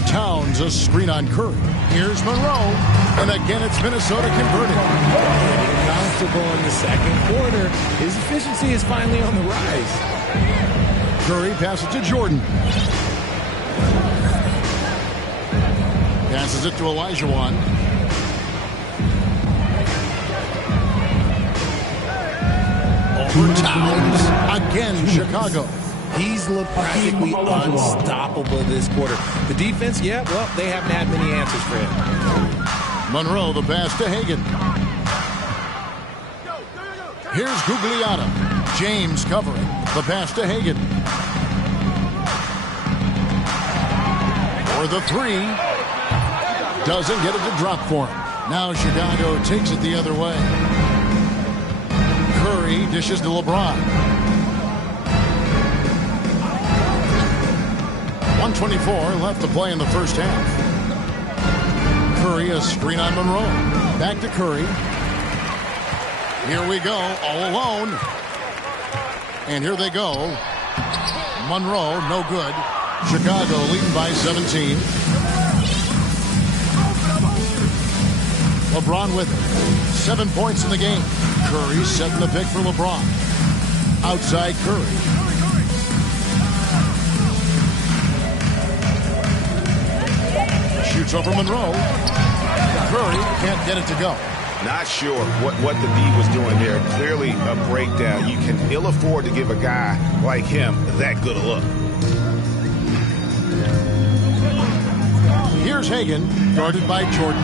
Towns, a screen on Curry. Here's Monroe. And again, it's Minnesota converted. Getting comfortable in the second quarter. His efficiency is finally on the rise. Curry passes to Jordan. Passes it to Olajuwon. Over Towns. Again, Chicago. He's looked practically unstoppable this quarter. The defense, yeah, well, they haven't had many answers for him. Monroe, the pass to Hagan. Here's Gugliotta. James covering. The pass to Hagan. For the 3. Doesn't get it to drop for him. Now Chicago takes it the other way. Curry dishes to LeBron. 1:24 left to play in the first half. Curry, a screen on Monroe. Back to Curry. Here we go, all alone. And here they go. Monroe, no good. Chicago leading by 17. LeBron with it. 7 points in the game. Curry setting the pick for LeBron. Outside Curry. Shoots over Monroe. Curry can't get it to go. Not sure what the D was doing there. Clearly a breakdown. You can ill afford to give a guy like him that good a look. Here's Hagan, guarded by Jordan.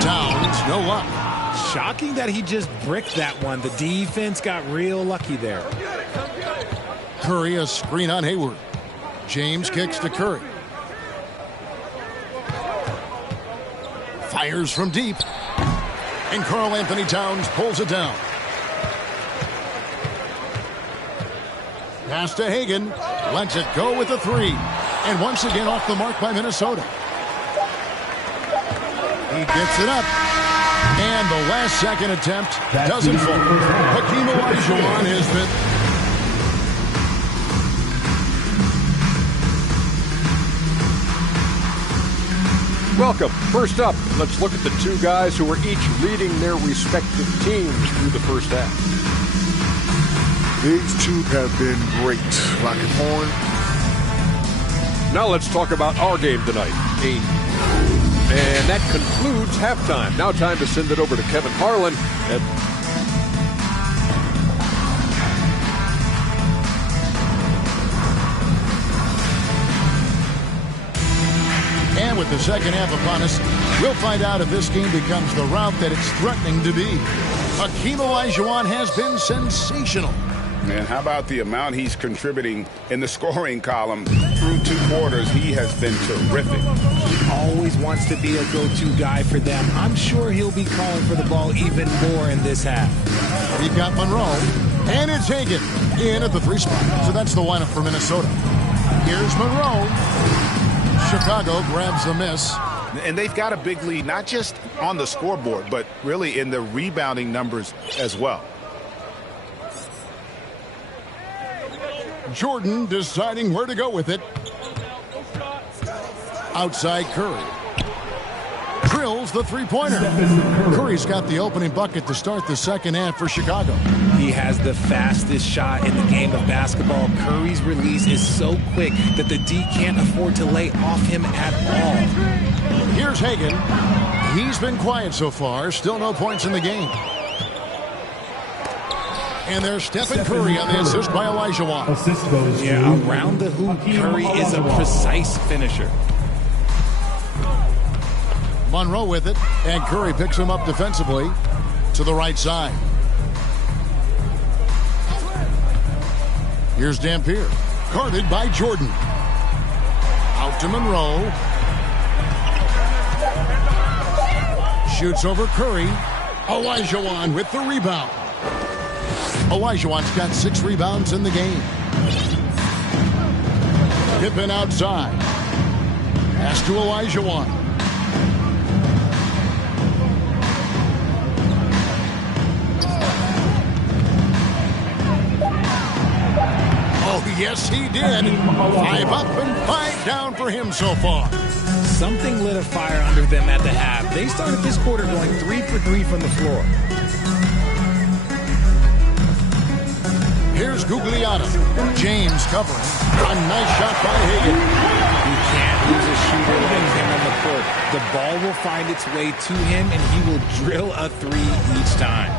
Towns, no luck. Shocking that he just bricked that one. The defense got real lucky there. Curry, a screen on Hayward. James kicks to Curry. Fires from deep. And Karl Anthony Towns pulls it down. Pass to Hagan. Lets it go with a three. And once again off the mark by Minnesota. He gets it up. And the last second attempt doesn't fall. Hakeem Olajuwon has been... Welcome. First up, let's look at the two guys who are each leading their respective teams through the first half. These two have been great. Rocket Horn. Now let's talk about our game tonight. And that concludes halftime. Now time to send it over to Kevin Harlan. And with the second half upon us, we'll find out if this game becomes the route that it's threatening to be. Hakeem Olajuwon has been sensational. And how about the amount he's contributing in the scoring column through 2 quarters? He has been terrific. He always wants to be a go-to guy for them. I'm sure he'll be calling for the ball even more in this half. We've got Monroe, and it's Hagan in at the 3 spot. So that's the lineup for Minnesota. Here's Monroe. Chicago grabs the miss. And they've got a big lead, not just on the scoreboard, but really in the rebounding numbers as well. Jordan deciding where to go with it. Outside Curry. Drills the 3-pointer. Curry's got the opening bucket to start the second half for Chicago. He has the fastest shot in the game of basketball. Curry's release is so quick that the D can't afford to lay off him at all. Here's Hagan. He's been quiet so far. Still no points in the game. And there's Stephen Curry on the assist by Olajuwon. Yeah, around the hoop, Curry is a precise finisher. Monroe with it, and Curry picks him up defensively to the right side. Here's Dampier, guarded by Jordan. Out to Monroe. Shoots over Curry. Olajuwon with the rebound. Olajuwon's got 6 rebounds in the game. Pippen outside. Pass to Olajuwon. Oh, yes, he did. 5 up and 5 down for him so far. Something lit a fire under them at the half. They started this quarter going 3 for 3 from the floor. Here's Guglielmo. James covering. A nice shot by Hagan. You can't lose a shooter like him on the court. The ball will find its way to him, and he will drill a 3 each time.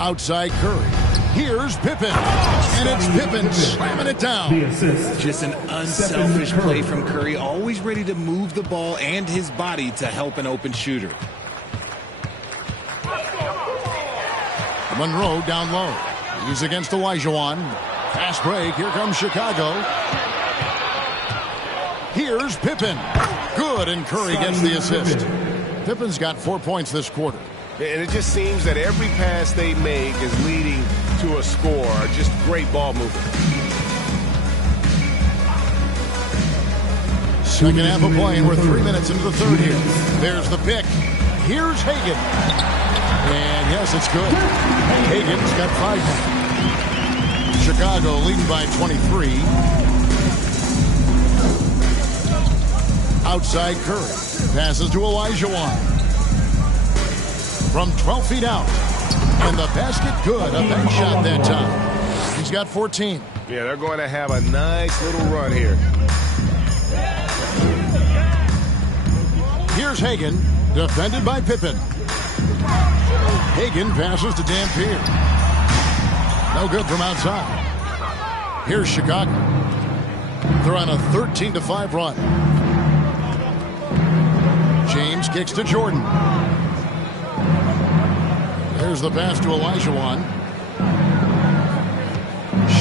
Outside Curry. Here's Pippen. And it's Pippen slamming it down. Just an unselfish play from Curry, always ready to move the ball and his body to help an open shooter. Monroe down low. He's against Olajuwon. Fast break. Here comes Chicago. Here's Pippen. Good, and Curry gets the assist. Pippen's got 4 points this quarter. And it just seems that every pass they make is leading to a score. Just great ball movement. Second half of play, and we're 3 minutes into the third here. There's the pick. Here's Hagan. And yes, it's good. Hagan's got 5 now. Chicago leading by 23. Outside Curry. Passes to Olajuwon. From 12 feet out. And the basket good. A bank shot that time. He's got 14. Yeah, they're going to have a nice little run here. Here's Hagan. Defended by Pippen. Hagan passes to Dampier. No good from outside. Here's Chicago. They're on a 13-5 run. James kicks to Jordan. There's the pass to Olajuwon.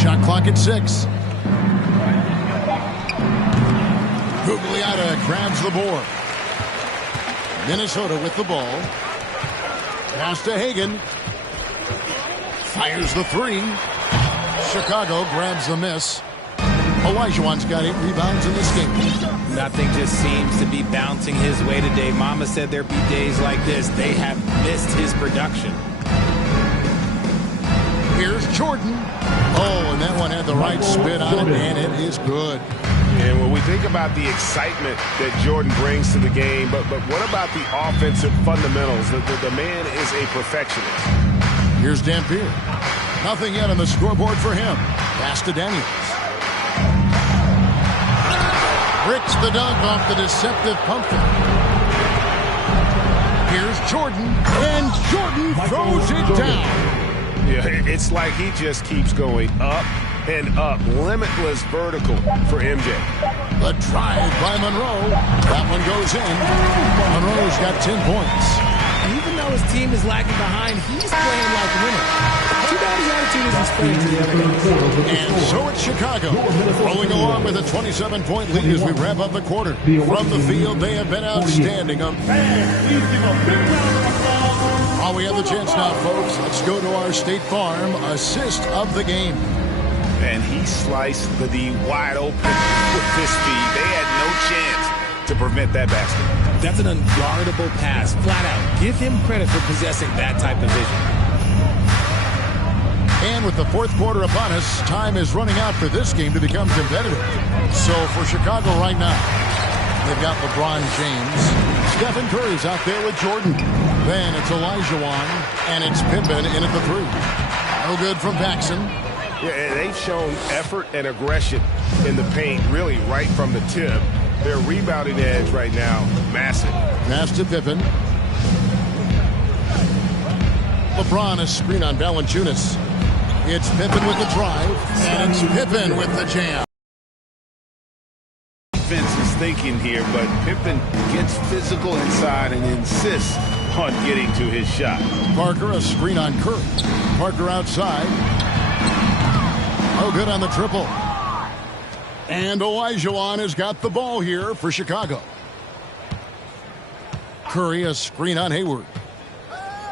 Shot clock at 6. Gugliotta grabs the board. Minnesota with the ball. Pass to Hagan. Fires the 3. Chicago grabs the miss. Olajuwon's got 8 rebounds in this game. Nothing just seems to be bouncing his way today. Mama said there'd be days like this. They have missed his production. Here's Jordan. Oh, and that one had the right spin on it, and it is good. And when we think about the excitement that Jordan brings to the game, but what about the offensive fundamentals? The man is a perfectionist. Here's Dampier. Nothing yet on the scoreboard for him. Pass to Daniels. Bricks the dunk off the deceptive pump fake. Here's Jordan, and Jordan throws it down. Yeah, it's like he just keeps going up and up. Limitless vertical for MJ. The drive by Monroe. That one goes in. Monroe's got 10 points. Even though his team is lagging behind, he's playing like a winner. Too bad his attitude isn't spraying to the other guys. And so it's Chicago, rolling along with a 27-point lead as we wrap up the quarter. From the field, they have been outstanding. While we have the chance now, folks, let's go to our State Farm assist of the game. And he sliced the D wide open with his speed. They had no chance to prevent that basket. That's an unguardable pass, flat out. Give him credit for possessing that type of vision. And with the fourth quarter upon us, time is running out for this game to become competitive. So for Chicago right now, they've got LeBron James. Stephen Curry's out there with Jordan. Then it's Olajuwon, and it's Pippen in at the 3. No good from Paxson. Yeah, they've shown effort and aggression in the paint, really right from the tip. Their rebounding edge right now, massive. Pass to Pippen. LeBron is screen on Valanciunas. It's Pippen with the drive, and it's Pippen with the jam. Defense is thinking here, but Pippen gets physical inside and insists on getting to his shot. Parker, a screen on Curry. Parker outside. Oh, good on the triple. And Olajuwon has got the ball here for Chicago. Curry, a screen on Hayward.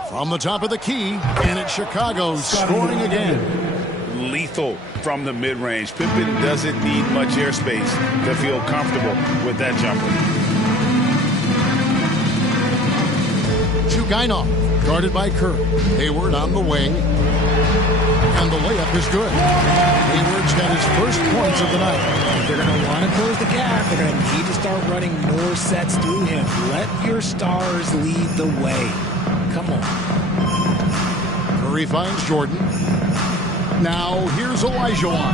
From the top of the key, and it's Chicago scoring again. Lethal from the mid-range. Pippen doesn't need much airspace to feel comfortable with that jumper. Chugainov, guarded by Curry. Hayward on the wing. And the layup is good. Hayward's got his first points of the night. They're going to want to close the gap. They're going to need to start running more sets through him. Let your stars lead the way. Come on. Curry finds Jordan. Now here's Olajuwon.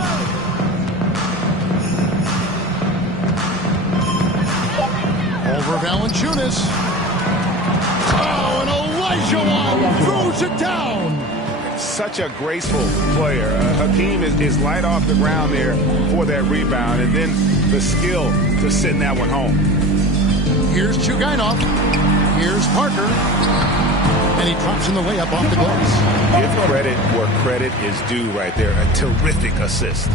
Over Valanciunas. Oh, and Olajuwon throws it down. Such a graceful player. Hakeem is light off the ground there for that rebound, and then the skill to send that one home. Here's Chugainov. Here's Parker. And he drops in the layup off the glass. Give credit where credit is due right there. A terrific assist.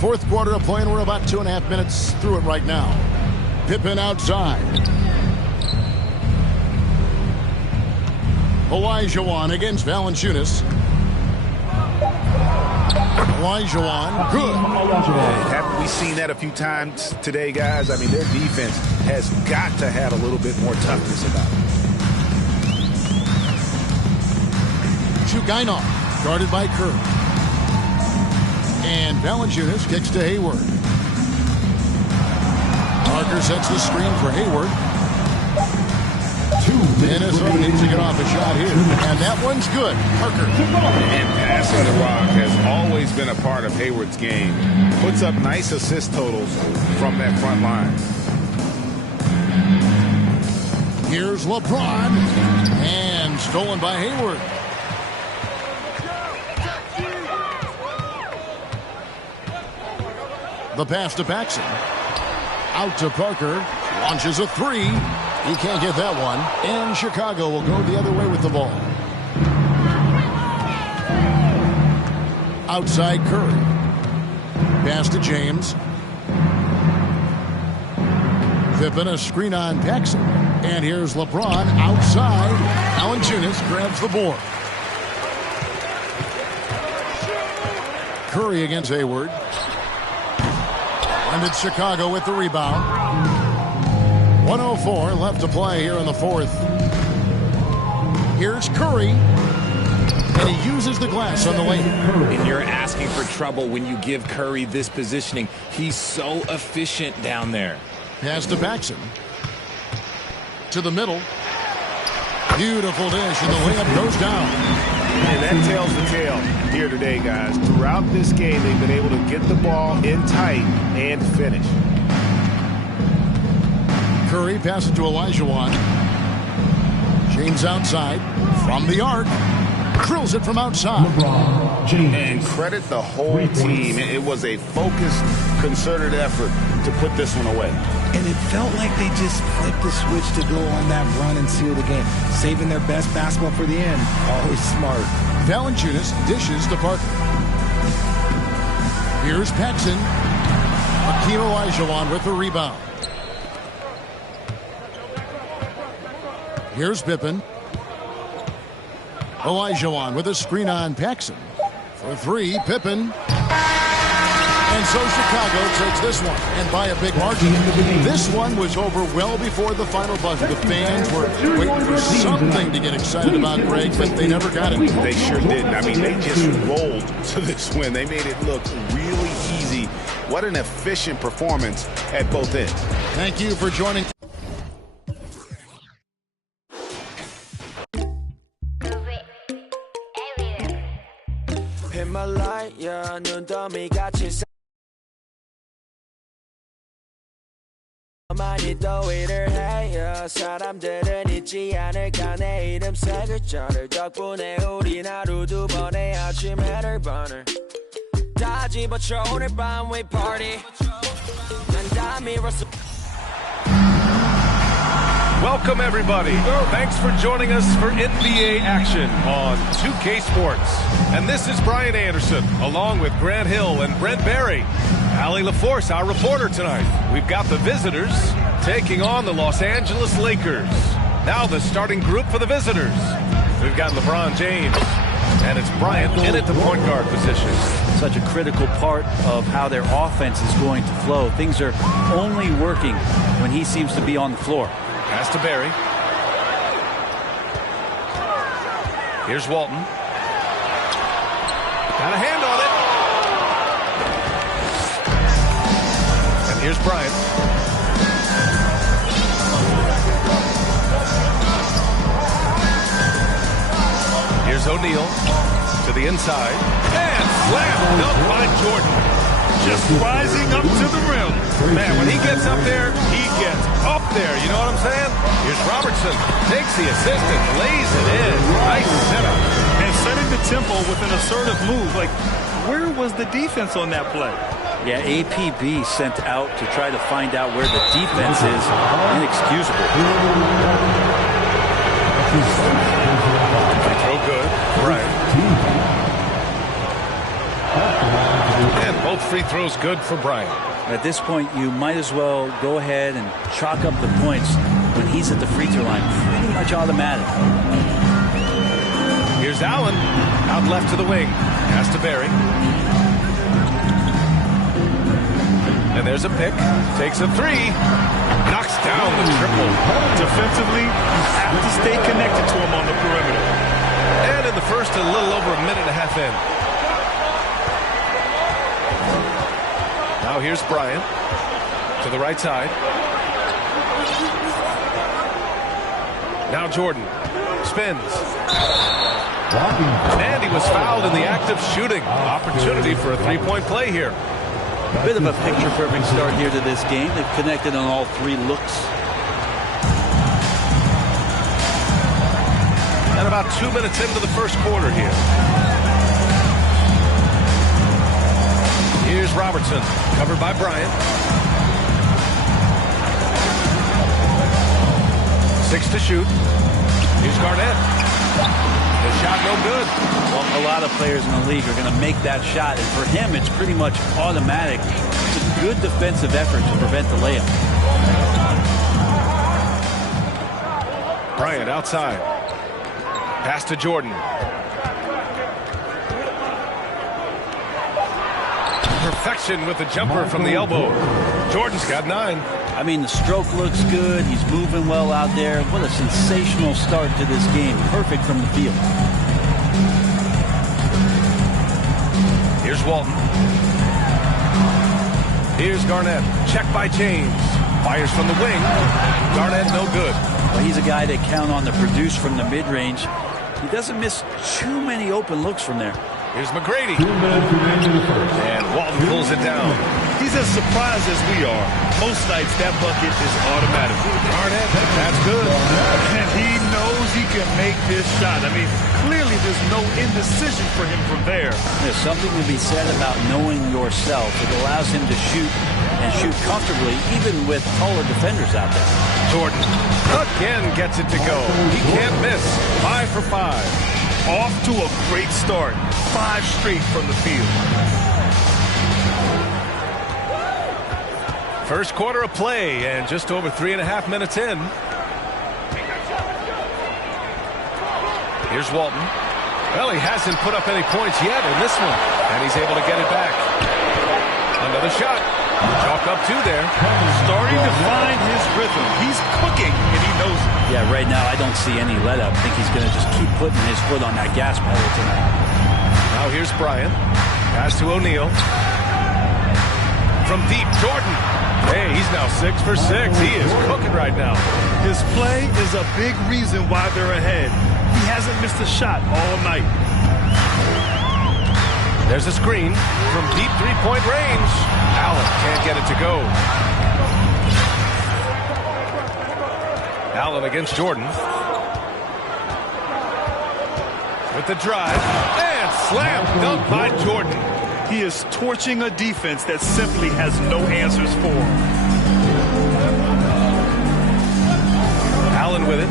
Fourth quarter of play, and we're about 2.5 minutes through it right now. Pippen outside. Olajuwon against Valanciunas. Olajuwon, good. Haven't we seen that a few times today, guys? I mean, their defense has got to have a little bit more toughness about it. Chugainov, guarded by Kerr. And Valanciunas kicks to Hayward. Parker sets the screen for Hayward. Minnesota needs to get off a shot here. And that one's good. Parker. And passing the rock has always been a part of Hayward's game. Puts up nice assist totals from that front line. Here's LeBron. And stolen by Hayward. The pass to Paxson. Out to Parker. Launches a three. He can't get that one. And Chicago will go the other way with the ball. Outside Curry. Pass to James. Pippen a screen on Paxson. And here's LeBron outside. Valanciunas grabs the board. Curry against Hayward. And it's Chicago with the rebound. 1:04 left to play here in the fourth. Here's Curry. And he uses the glass on the way. And you're asking for trouble when you give Curry this positioning. He's so efficient down there. Pass to Paxson. To the middle. Beautiful dish, and the layup goes down. And that tells the tale here today, guys. Throughout this game, they've been able to get the ball in tight and finish. Curry passes to Olajuwon. James outside. From the arc. Drills it from outside. And credit the whole team. It was a focused, concerted effort to put this one away. And it felt like they just flipped the switch to go on that run and seal the game. Saving their best basketball for the end. Always smart. Valanciunas dishes to Parker. Here's Paxson. Hakeem Olajuwon with the rebound. Here's Pippen. Olajuwon with a screen on Paxson. For three, Pippen. And so Chicago takes this one, and by a big margin. This one was over well before the final buzzer. The fans were waiting for something to get excited about, Greg, but they never got it. They sure didn't. I mean, they just rolled to this win. They made it look really easy. What an efficient performance at both ends. Thank you for joining. Himalaya, 눈더미 같이 많이 더위를 해요. 사람들은 잊지 않을까 내 이름 새글자를. 덕분에 우린 하루 두 번의 아침 해를 버늘. 다 집어쳐 오늘 밤 we party. 난 다 밀었어. Welcome, everybody. Thanks for joining us for NBA action on 2K Sports. And this is Brian Anderson, along with Grant Hill and Brent Barry. Allie LaForce, our reporter tonight. We've got the visitors taking on the Los Angeles Lakers. Now the starting group for the visitors. We've got LeBron James, and it's Bryant in at the point guard position. Such a critical part of how their offense is going to flow. Things are only working when he seems to be on the floor. Pass to Barry. Here's Walton. Got a hand on it. And here's Bryant. Here's O'Neal to the inside. And slam dunk by Jordan. Just rising up to the rim. Man, when he gets up there, he gets up there. You know what I'm saying? Here's Robertson. Takes the assist and lays it in. Nice setup. And setting the tempo with an assertive move. Like, where was the defense on that play? Yeah, APB sent out to try to find out where the defense is. Inexcusable. Free throw good. Right. And both free throws good for Bryant. At this point, you might as well go ahead and chalk up the points when he's at the free throw line. Pretty much automatic. Here's Allen. Out left to the wing. Pass to Barry. And there's a pick. Takes a three. Knocks down the triple. Defensively, you have to stay connected to him on the perimeter. And in the first, a little over a minute and a half in. Now here's Bryant to the right side. Now Jordan spins. And he was fouled in the act of shooting. Opportunity for a three-point play here. A bit of a picture-perfect start here to this game. They've connected on all three looks. And about 2 minutes into the first quarter here. Here's Robertson, covered by Bryant. 6 to shoot. Here's Garnett. The shot no good. Well, a lot of players in the league are going to make that shot, and for him, it's pretty much automatic. It's a good defensive effort to prevent the layup. Bryant outside. Pass to Jordan. Perfection with the jumper from the elbow. Jordan's got 9. I mean, the stroke looks good. He's moving well out there. What a sensational start to this game. Perfect from the field. Here's Walton. Here's Garnett. Check by James. Fires from the wing. Garnett no good. Well, he's a guy they count on to produce from the mid-range. He doesn't miss too many open looks from there. Here's McGrady. And Walton pulls it down. He's as surprised as we are. Most nights, that bucket is automatic. Garnett, that's good. And he knows he can make this shot. I mean, clearly there's no indecision for him from there. There's something to be said about knowing yourself. It allows him to shoot and shoot comfortably, even with taller defenders out there. Jordan again gets it to go. He can't miss. 5 for 5. Off to a great start. 5 straight from the field. First quarter of play, and just over 3.5 minutes in. Here's Walton. Well, he hasn't put up any points yet in this one, and he's able to get it back. Another shot. Chalk up 2 there. Starting to find his rhythm. He's cooking, and he knows it. Yeah, right now I don't see any let-up. I think he's going to just keep putting his foot on that gas pedal tonight. Now here's Bryant. Pass to O'Neal. From deep, Jordan. Hey, he's now 6 for 6. He is cooking right now. His play is a big reason why they're ahead. He hasn't missed a shot all night. There's a screen from deep three-point range. Allen can't get it to go. Allen against Jordan. With the drive. And slam dunk by Jordan. He is torching a defense that simply has no answers for him. Allen with it.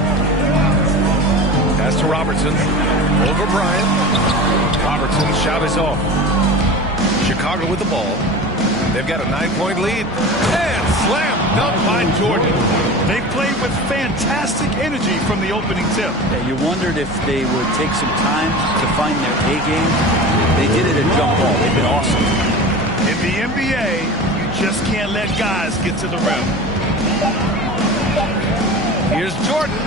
Pass to Robertson. Over Bryant. Robertson's shot is off. Chicago with the ball. They've got a 9-point lead. And slam dunk by Jordan. They played with fantastic energy from the opening tip. Yeah, you wondered if they would take some time to find their A game. They did it at jump ball. They've been awesome. In the NBA, you just can't let guys get to the rim. Here's Jordan.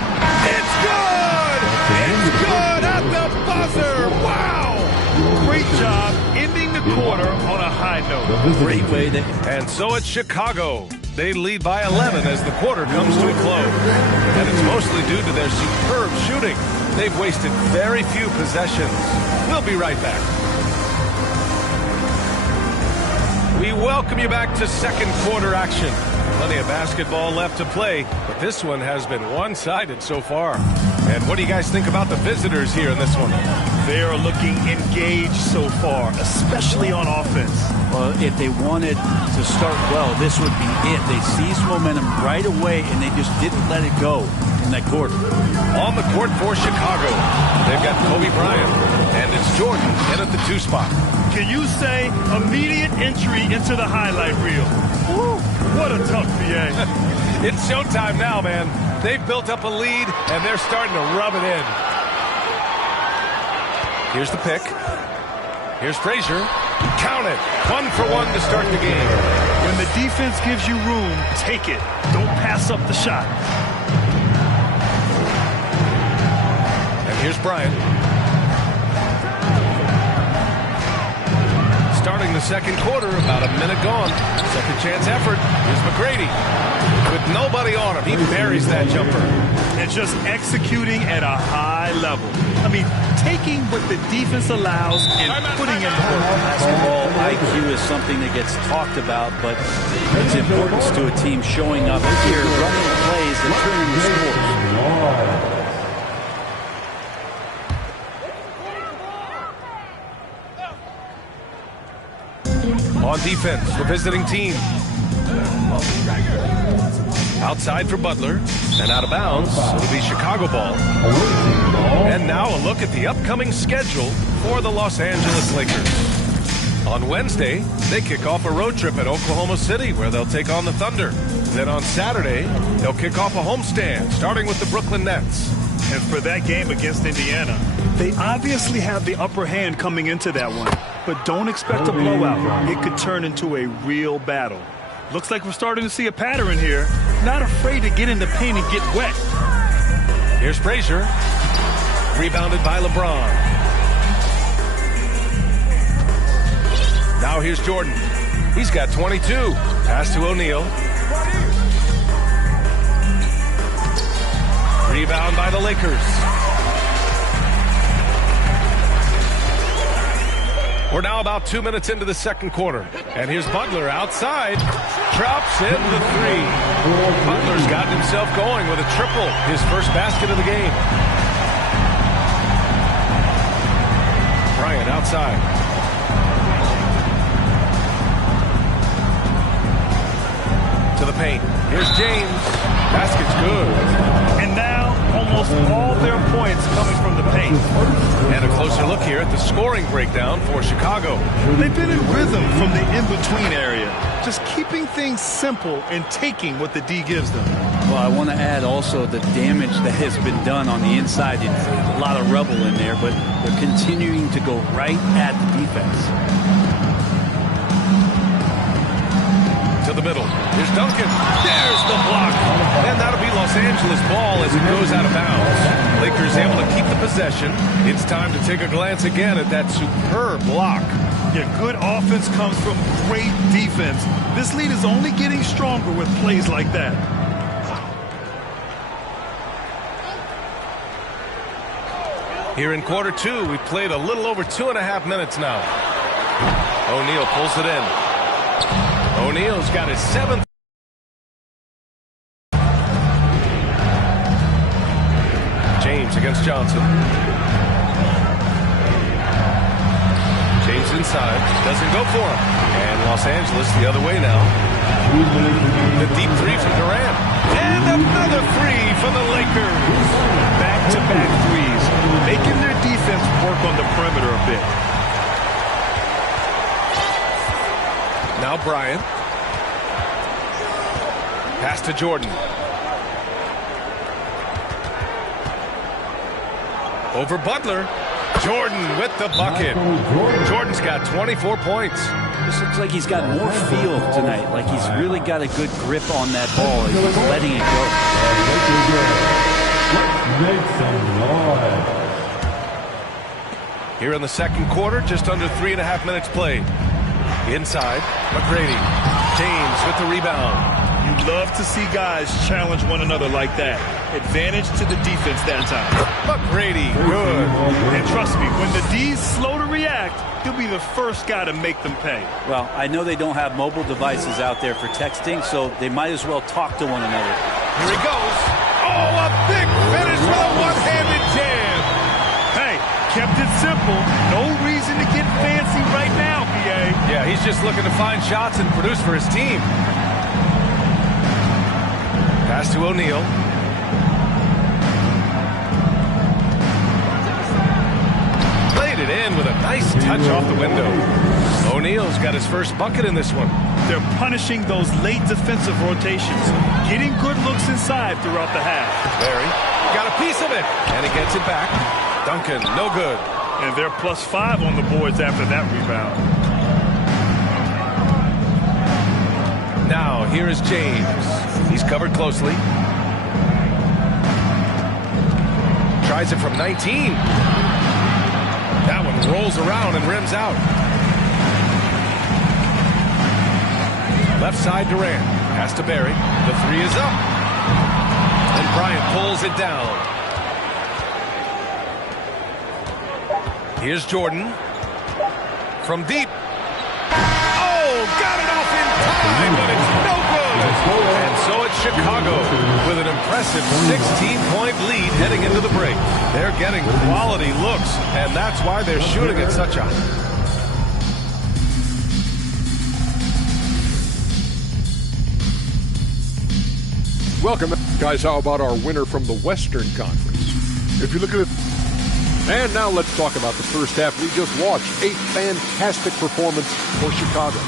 It's good! It's good at the buzzer! Wow! Great job ending the quarter on a high note. Great way to... And so it's Chicago. They lead by 11 as the quarter comes to a close. And it's mostly due to their superb shooting. They've wasted very few possessions. We'll be right back. We welcome you back to second quarter action. Plenty of basketball left to play, but this one has been one-sided so far. And what do you guys think about the visitors here in this one? They are looking engaged so far, especially on offense. Well, if they wanted to start well, this would be it. They seized momentum right away, and they just didn't let it go in that quarter. On the court for Chicago, they've got Kobe Bryant, and it's Jordan in at the 2 spot. Can you say immediate entry into the highlight reel? Woo, what a tough PA. It's showtime now, man. They've built up a lead, and they're starting to rub it in. Here's the pick. Here's Frazier. Count it. 1 for 1 to start the game. When the defense gives you room, take it. Don't pass up the shot. And here's Bryant. Starting the second quarter, about a minute gone. Second chance effort. Here's McGrady. With nobody on him, he buries that jumper. And just executing at a high level. I mean, taking what the defense allows and putting in the work. Basketball IQ is something that gets talked about, but its importance to a team showing up here, running plays and turning the scores. On defense, the visiting team. Outside for Butler, and out of bounds. It'll be Chicago ball. And now a look at the upcoming schedule for the Los Angeles Lakers. On Wednesday, they kick off a road trip at Oklahoma City, where they'll take on the Thunder. Then on Saturday, they'll kick off a homestand, starting with the Brooklyn Nets. And for that game against Indiana, they obviously have the upper hand coming into that one. But don't expect a blowout. It could turn into a real battle. Looks like we're starting to see a pattern here. Not afraid to get in the paint and get wet. Here's Frazier. Rebounded by LeBron. Now here's Jordan. He's got 22. Pass to O'Neal. Rebound by the Lakers. We're now about 2 minutes into the second quarter. And here's Butler outside. Drops in the three. Butler's gotten himself going with a triple. His first basket of the game. Bryant outside. To the paint. Here's James. Basket's good. And now almost all their points coming from the paint. And a closer look here at the scoring breakdown for Chicago. They've been in rhythm from the in-between area, just keeping things simple and taking what the D gives them. Well, I want to add also the damage that has been done on the inside. It's a lot of rubble in there, but they're continuing to go right at the defense. To the middle. Here's Duncan. There's the block. And that'll be Los Angeles ball as it goes out of bounds. Lakers able to keep the possession. It's time to take a glance again at that superb block. Yeah, good offense comes from great defense. This lead is only getting stronger with plays like that. Here in quarter two, we've played a little over 2.5 minutes now. O'Neal pulls it in. O'Neal's got his 7th. James against Johnson. James inside. Doesn't go for him. And Los Angeles the other way now. The deep three from Durant. And another three for the Lakers. Back-to-back threes. Making their defense work on the perimeter a bit. Now Bryant. Pass to Jordan. Over Butler. Jordan with the bucket. Jordan's got 24 points. This looks like he's got more feel tonight. Like he's really got a good grip on that ball. He's just letting it go. Here in the second quarter, just under 3.5 minutes played. Inside, McGrady. James with the rebound. You'd love to see guys challenge one another like that. Advantage to the defense that time. McGrady, good. And trust me, when the D's slow to react, he'll be the first guy to make them pay. Well, I know they don't have mobile devices out there for texting, so they might as well talk to one another. Here he goes. Oh, a big finish with a one-handed jam. Hey, kept it simple. No reason to get fancy right now, BA. Yeah, he's just looking to find shots and produce for his team. Pass to O'Neal. Played it in with a nice touch off the window. O'Neal's got his first bucket in this one. They're punishing those late defensive rotations, getting good looks inside throughout the half. Larry got a piece of it, and he gets it back. Duncan, no good. And they're +5 on the boards after that rebound. Now, here is James. He's covered closely. Tries it from 19. That one rolls around and rims out. Left side Durant. Has to Barry. The three is up. And Bryant pulls it down. Here's Jordan. From deep. Oh, got it off in time, but it's no good. And so it's Chicago with an impressive 16-point lead heading into the break. They're getting quality looks, and that's why they're shooting at such a... Welcome, guys. How about our winner from the Western Conference? If you look at it. And now let's talk about the first half we just watched. A fantastic performance for Chicago.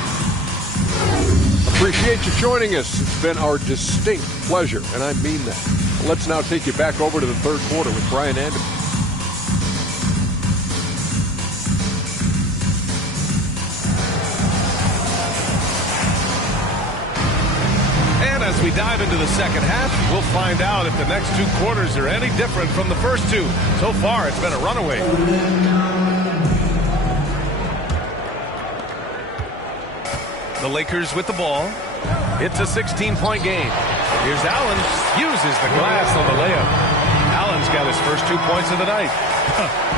Appreciate you joining us. It's been our distinct pleasure, and I mean that. Let's now take you back over to the third quarter with Brian Anderson. And as we dive into the second half, we'll find out if the next two quarters are any different from the first two. So far, it's been a runaway. The Lakers with the ball. It's a 16-point game. Here's Allen. Uses the glass on the layup. Allen's got his first 2 points of the night.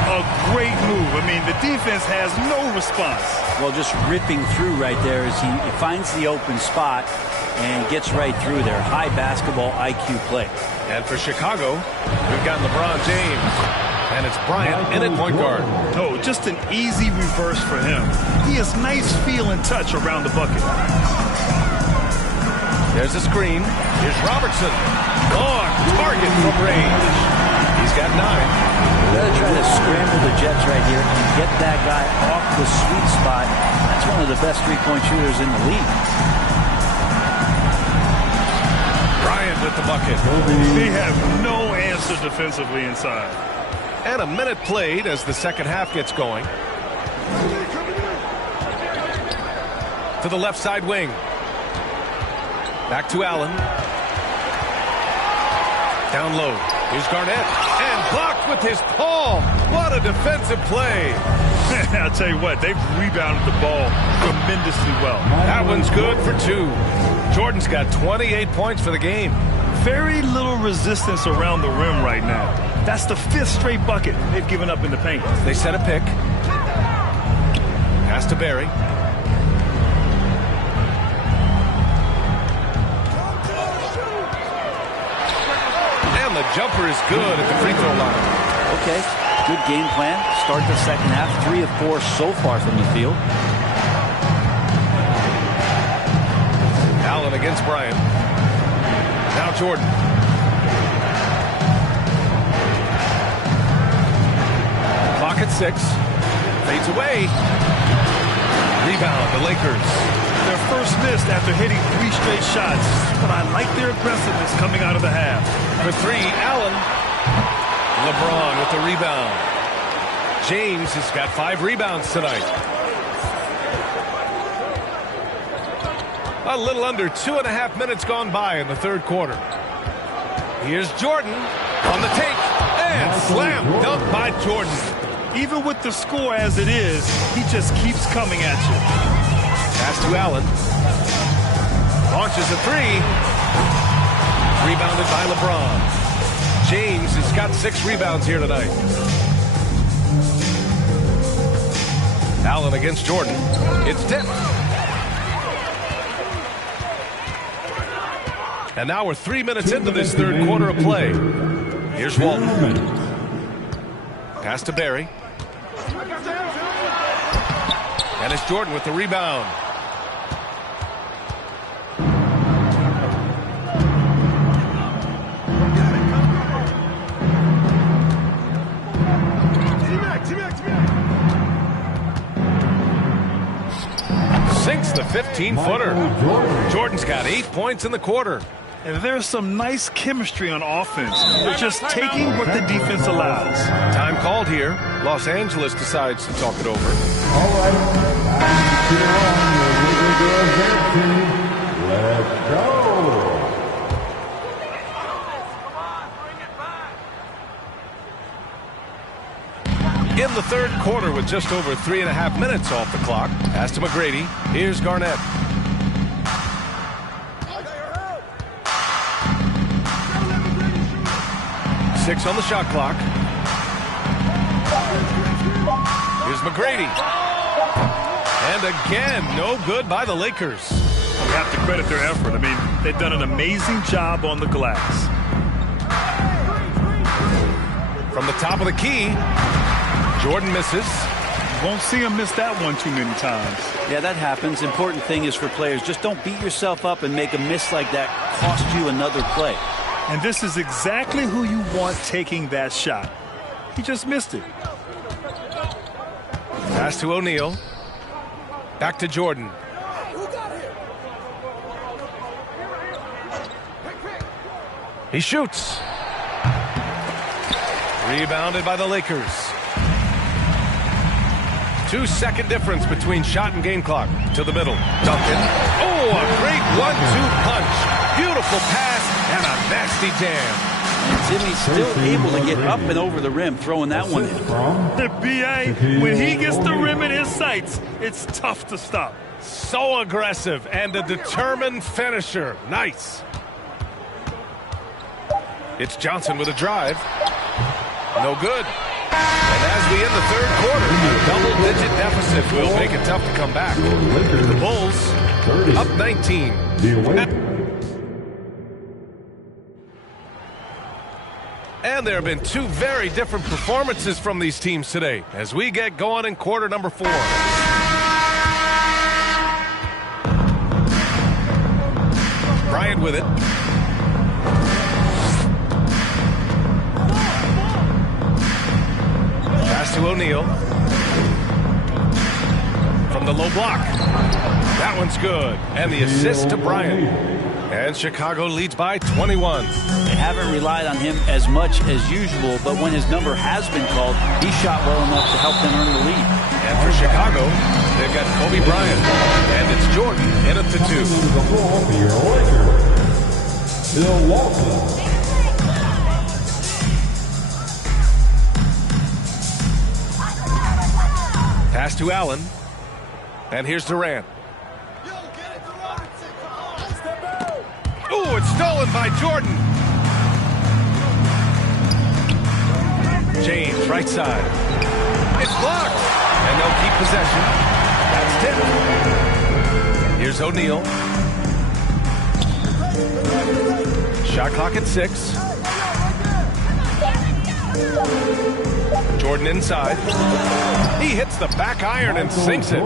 A great move. I mean, the defense has no response. Well, just ripping through right there as he finds the open spot and gets right through there. High basketball IQ play. And for Chicago, we've got LeBron James. And it's Bryant in at point guard. Oh, just an easy reverse for him. He has nice feel and touch around the bucket. There's a screen. Here's Robertson. On target from range. He's got 9. We've got to try to scramble the Jets right here and get that guy off the sweet spot. That's one of the best three-point shooters in the league. Bryant with the bucket. They have no answer defensively inside. And a minute played as the second half gets going. To the left side wing. Back to Allen. Down low. Here's Garnett. And blocked with his palm. What a defensive play. I'll tell you what, they've rebounded the ball tremendously well. That one's good for 2. Jordan's got 28 points for the game. Very little resistance around the rim right now. That's the 5th straight bucket they've given up in the paint. They set a pick. Pass to Barry. And the jumper is good at the free throw line. Okay, good game plan. Start the second half. 3 of 4 so far from the field. Allen against Bryant. Now Jordan. Clock at 6. Fades away. Rebound, the Lakers. Their first missed after hitting 3 straight shots, but I like their aggressiveness coming out of the half. For 3, Allen. LeBron with the rebound. James has got 5 rebounds tonight. A little under 2.5 minutes gone by in the third quarter. Here's Jordan on the take. And slam dunk by Jordan. Even with the score as it is, he just keeps coming at you. Pass to Allen. Launches a 3. Rebounded by LeBron. James has got 6 rebounds here tonight. Allen against Jordan. It's tipped. And now we're 3 minutes into this third quarter of play. Here's Walton. Pass to Barry. And it's Jordan with the rebound. Sinks the 15-footer. Jordan's got 8 points in the quarter. And there's some nice chemistry on offense. They're just taking what the defense allows. Time called here. Los Angeles decides to talk it over. All right. Let's the third quarter with just over 3.5 minutes off the clock. Pass to McGrady. Here's Garnett. Six on the shot clock. Here's McGrady. And again, no good by the Lakers. You have to credit their effort. I mean, they've done an amazing job on the glass. From the top of the key, Jordan misses. Won't see him miss that one too many times. Yeah, that happens. Important thing is for players, just don't beat yourself up and make a miss like that cost you another play. And this is exactly who you want taking that shot. He just missed it. Pass to O'Neal. Back to Jordan. He shoots. Rebounded by the Lakers. 2-second difference between shot and game clock. To the middle. Duncan. Oh, a great 1-2 punch. Beautiful pass and a nasty jam. And Timmy's still able to get up and over the rim, throwing that one in. The BA, when he gets the rim in his sights, it's tough to stop. So aggressive and a determined finisher. Nice. It's Johnson with a drive. No good. And as we end the third quarter, a double-digit deficit will make it tough to come back. The Bulls up 19. And there have been two very different performances from these teams today as we get going in quarter number 4. Bryant with it. Pass to O'Neal. From the low block. That one's good. And the assist to Bryant. And Chicago leads by 21. They haven't relied on him as much as usual, but when his number has been called, he shot well enough to help them earn the lead. And for Chicago, they've got Kobe Bryant. And it's Jordan in it to 2. Pass to Allen. And here's Durant. Oh, it's stolen by Jordan. James, right side. It's blocked. And they'll keep possession. That's tipped. Here's O'Neal. Shot clock at 6. Jordan inside. He hits the back iron and sinks it.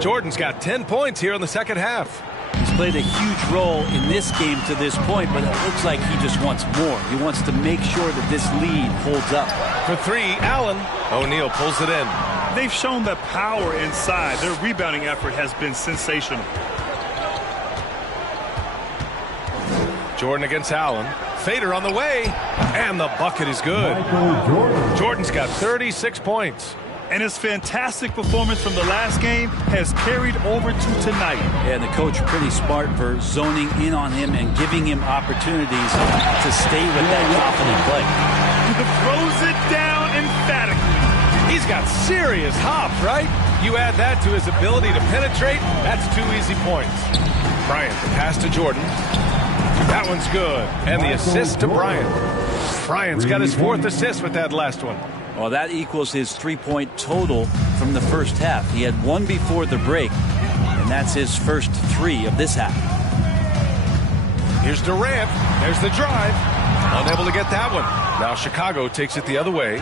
Jordan's got 10 points here in the second half. He's played a huge role in this game to this point, but it looks like he just wants more. He wants to make sure that this lead holds up. For 3, Allen. O'Neal pulls it in. They've shown the power inside. Their rebounding effort has been sensational. Jordan against Allen. Fader on the way. And the bucket is good. Jordan's got 36 points. And his fantastic performance from the last game has carried over to tonight. And the coach pretty smart for zoning in on him and giving him opportunities to stay with that confident play. He throws it down emphatically. He's got serious hop, right? You add that to his ability to penetrate, that's 2 easy points. Bryant, the pass to Jordan. That one's good. And the assist to Bryant. Bryant's got his 4th assist with that last one. Well, that equals his 3-point total from the first half. He had 1 before the break, and that's his first 3 of this half. Here's Durant. There's the drive. Unable to get that one. Now Chicago takes it the other way.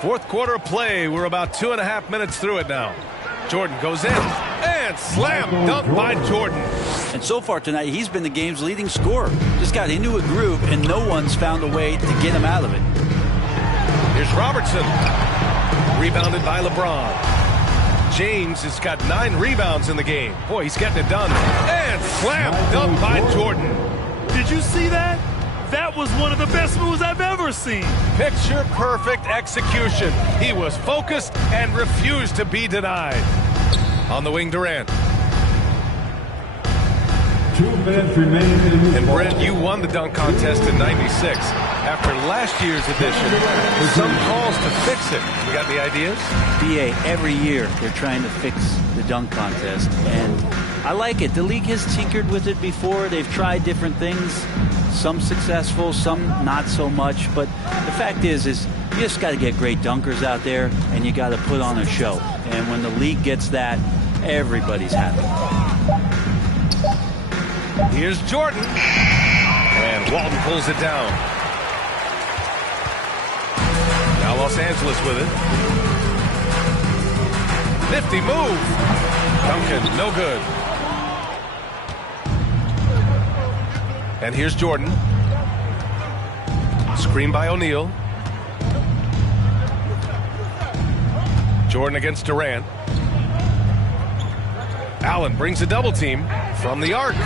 4th quarter of play. We're about 2.5 minutes through it now. Jordan goes in. And slam dunk by Jordan. And so far tonight, he's been the game's leading scorer. Just got into a groove, and no one's found a way to get him out of it. Here's Robertson. Rebounded by LeBron. James has got 9 rebounds in the game. Boy, he's getting it done. And slam dunk by Jordan. Did you see that? That was one of the best moves I've ever seen. Picture perfect execution. He was focused and refused to be denied. On the wing, Durant. 2 And Brent, you won the dunk contest in '96. After last year's edition, some calls to fix it. You got any ideas? BA, every year they're trying to fix the dunk contest, and I like it. The league has tinkered with it before. They've tried different things, some successful, some not so much. But the fact is you just got to get great dunkers out there, and you got to put on a show. And when the league gets that, everybody's happy. Here's Jordan, and Walton pulls it down. Now Los Angeles with it. Nifty move. Duncan, no good. And here's Jordan. Screen by O'Neal. Jordan against Durant. Allen brings a double team from the arc.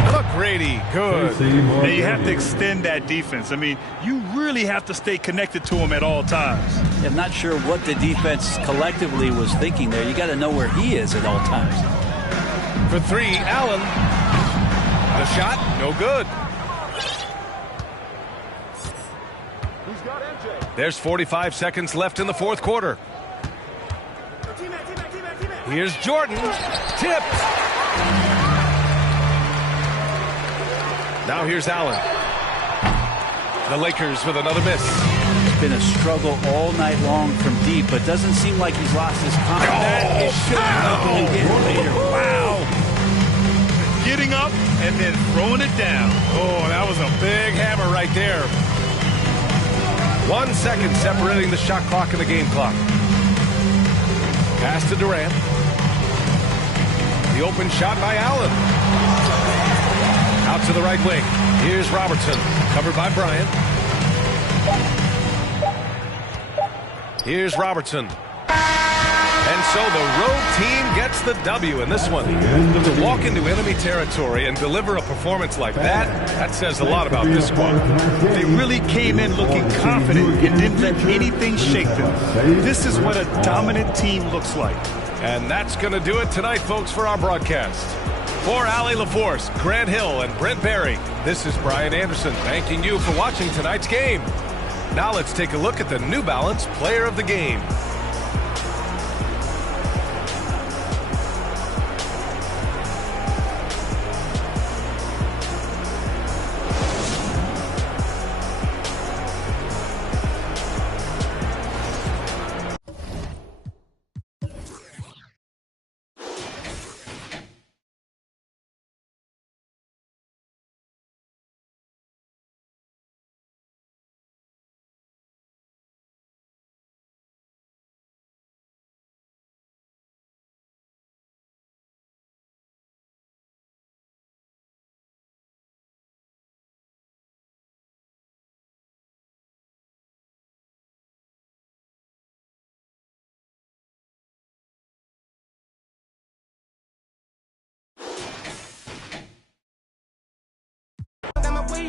McGrady, good. Now you have to extend that defense. I mean, you really have to stay connected to him at all times. I'm not sure what the defense collectively was thinking there. You got to know where he is at all times. For three, Allen. The shot, no good. There's 45 seconds left in the fourth quarter. Here's Jordan. Tipped. Now here's Allen. The Lakers with another miss. It's been a struggle all night long from deep, but doesn't seem like he's lost his confidence. That is showing up again later. Wow. Getting up and then throwing it down. Oh, that was a big hammer right there. 1 second separating the shot clock and the game clock. Pass to Durant. The open shot by Allen. Out to the right wing. Here's Robertson, covered by Bryant. Here's Robertson. And so the road team gets the W in this one. To walk into enemy territory and deliver a performance like that says a lot about this squad. They really came in looking confident and didn't let anything shake them. This is what a dominant team looks like. And that's going to do it tonight, folks, for our broadcast. For Allie LaForce, Grant Hill, and Brent Barry, this is Brian Anderson thanking you for watching tonight's game. Now let's take a look at the New Balance Player of the Game.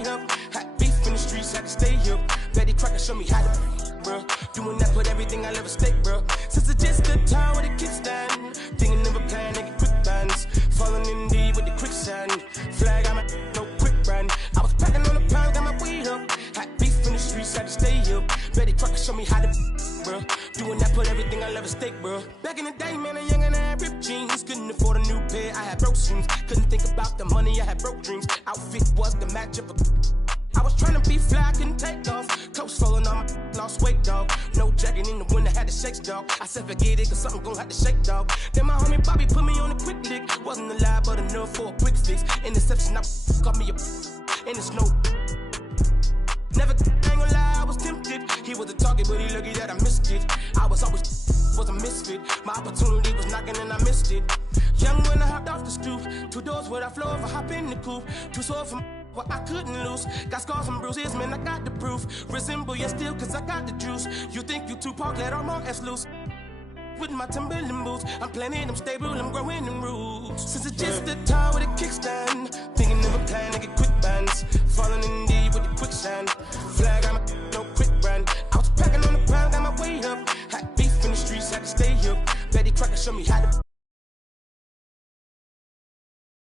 Up, hot beef in the streets, had to stay up. Betty Crocker show me how to, bro. Doing that, put everything I love at stake, bro. Since it's just the time where the kickstand. Thinking never plan, they get quick bands. Falling in deep with the quicksand. Flag, I'm no quick brand. I was packing on the pound, got my weight up. Hot beef in the streets, had to stay up. Betty Crocker show me how to, bro. Doing that, put everything I love at stake, bro. Back in the day, man, a young and I had ripped jeans. Couldn't afford a new pair, I had broke streams. Couldn't think about the money, I had broke dreams. Outfit was the match of a. I was trying to be fly, couldn't take off. Coats falling on my lost weight, dog. No jacket in the winter, had to shake, dog. I said forget it, cause something gon' have to shake, dog. Then my homie Bobby put me on a quick lick. Wasn't alive, but enough for a quick fix. Interception, I got me a and it's no. Never, ain't gonna lie, I was tempted. He was a target, but he lucky that I missed it. I was always was a misfit. My opportunity was knocking and I missed it. Young when I hopped off the stoop. 2 doors where I floor if I hop in the coupe. Too sore from what I couldn't lose. Got scars and bruises, man, I got the proof. Resemble you still, cause I got the juice. You think you Tupac, let all more S loose. With my Timberland boots, I'm planning, I'm stable, I'm growing in roots. Since it's just the time with a kickstand. Thinking never plan to get quick bands. Falling in deep with the quicksand. Flag, I'm no quick brand. I was packing on the pound, got my weight up. Hot beef in the streets, had to stay up. Betty Crocker show me how to.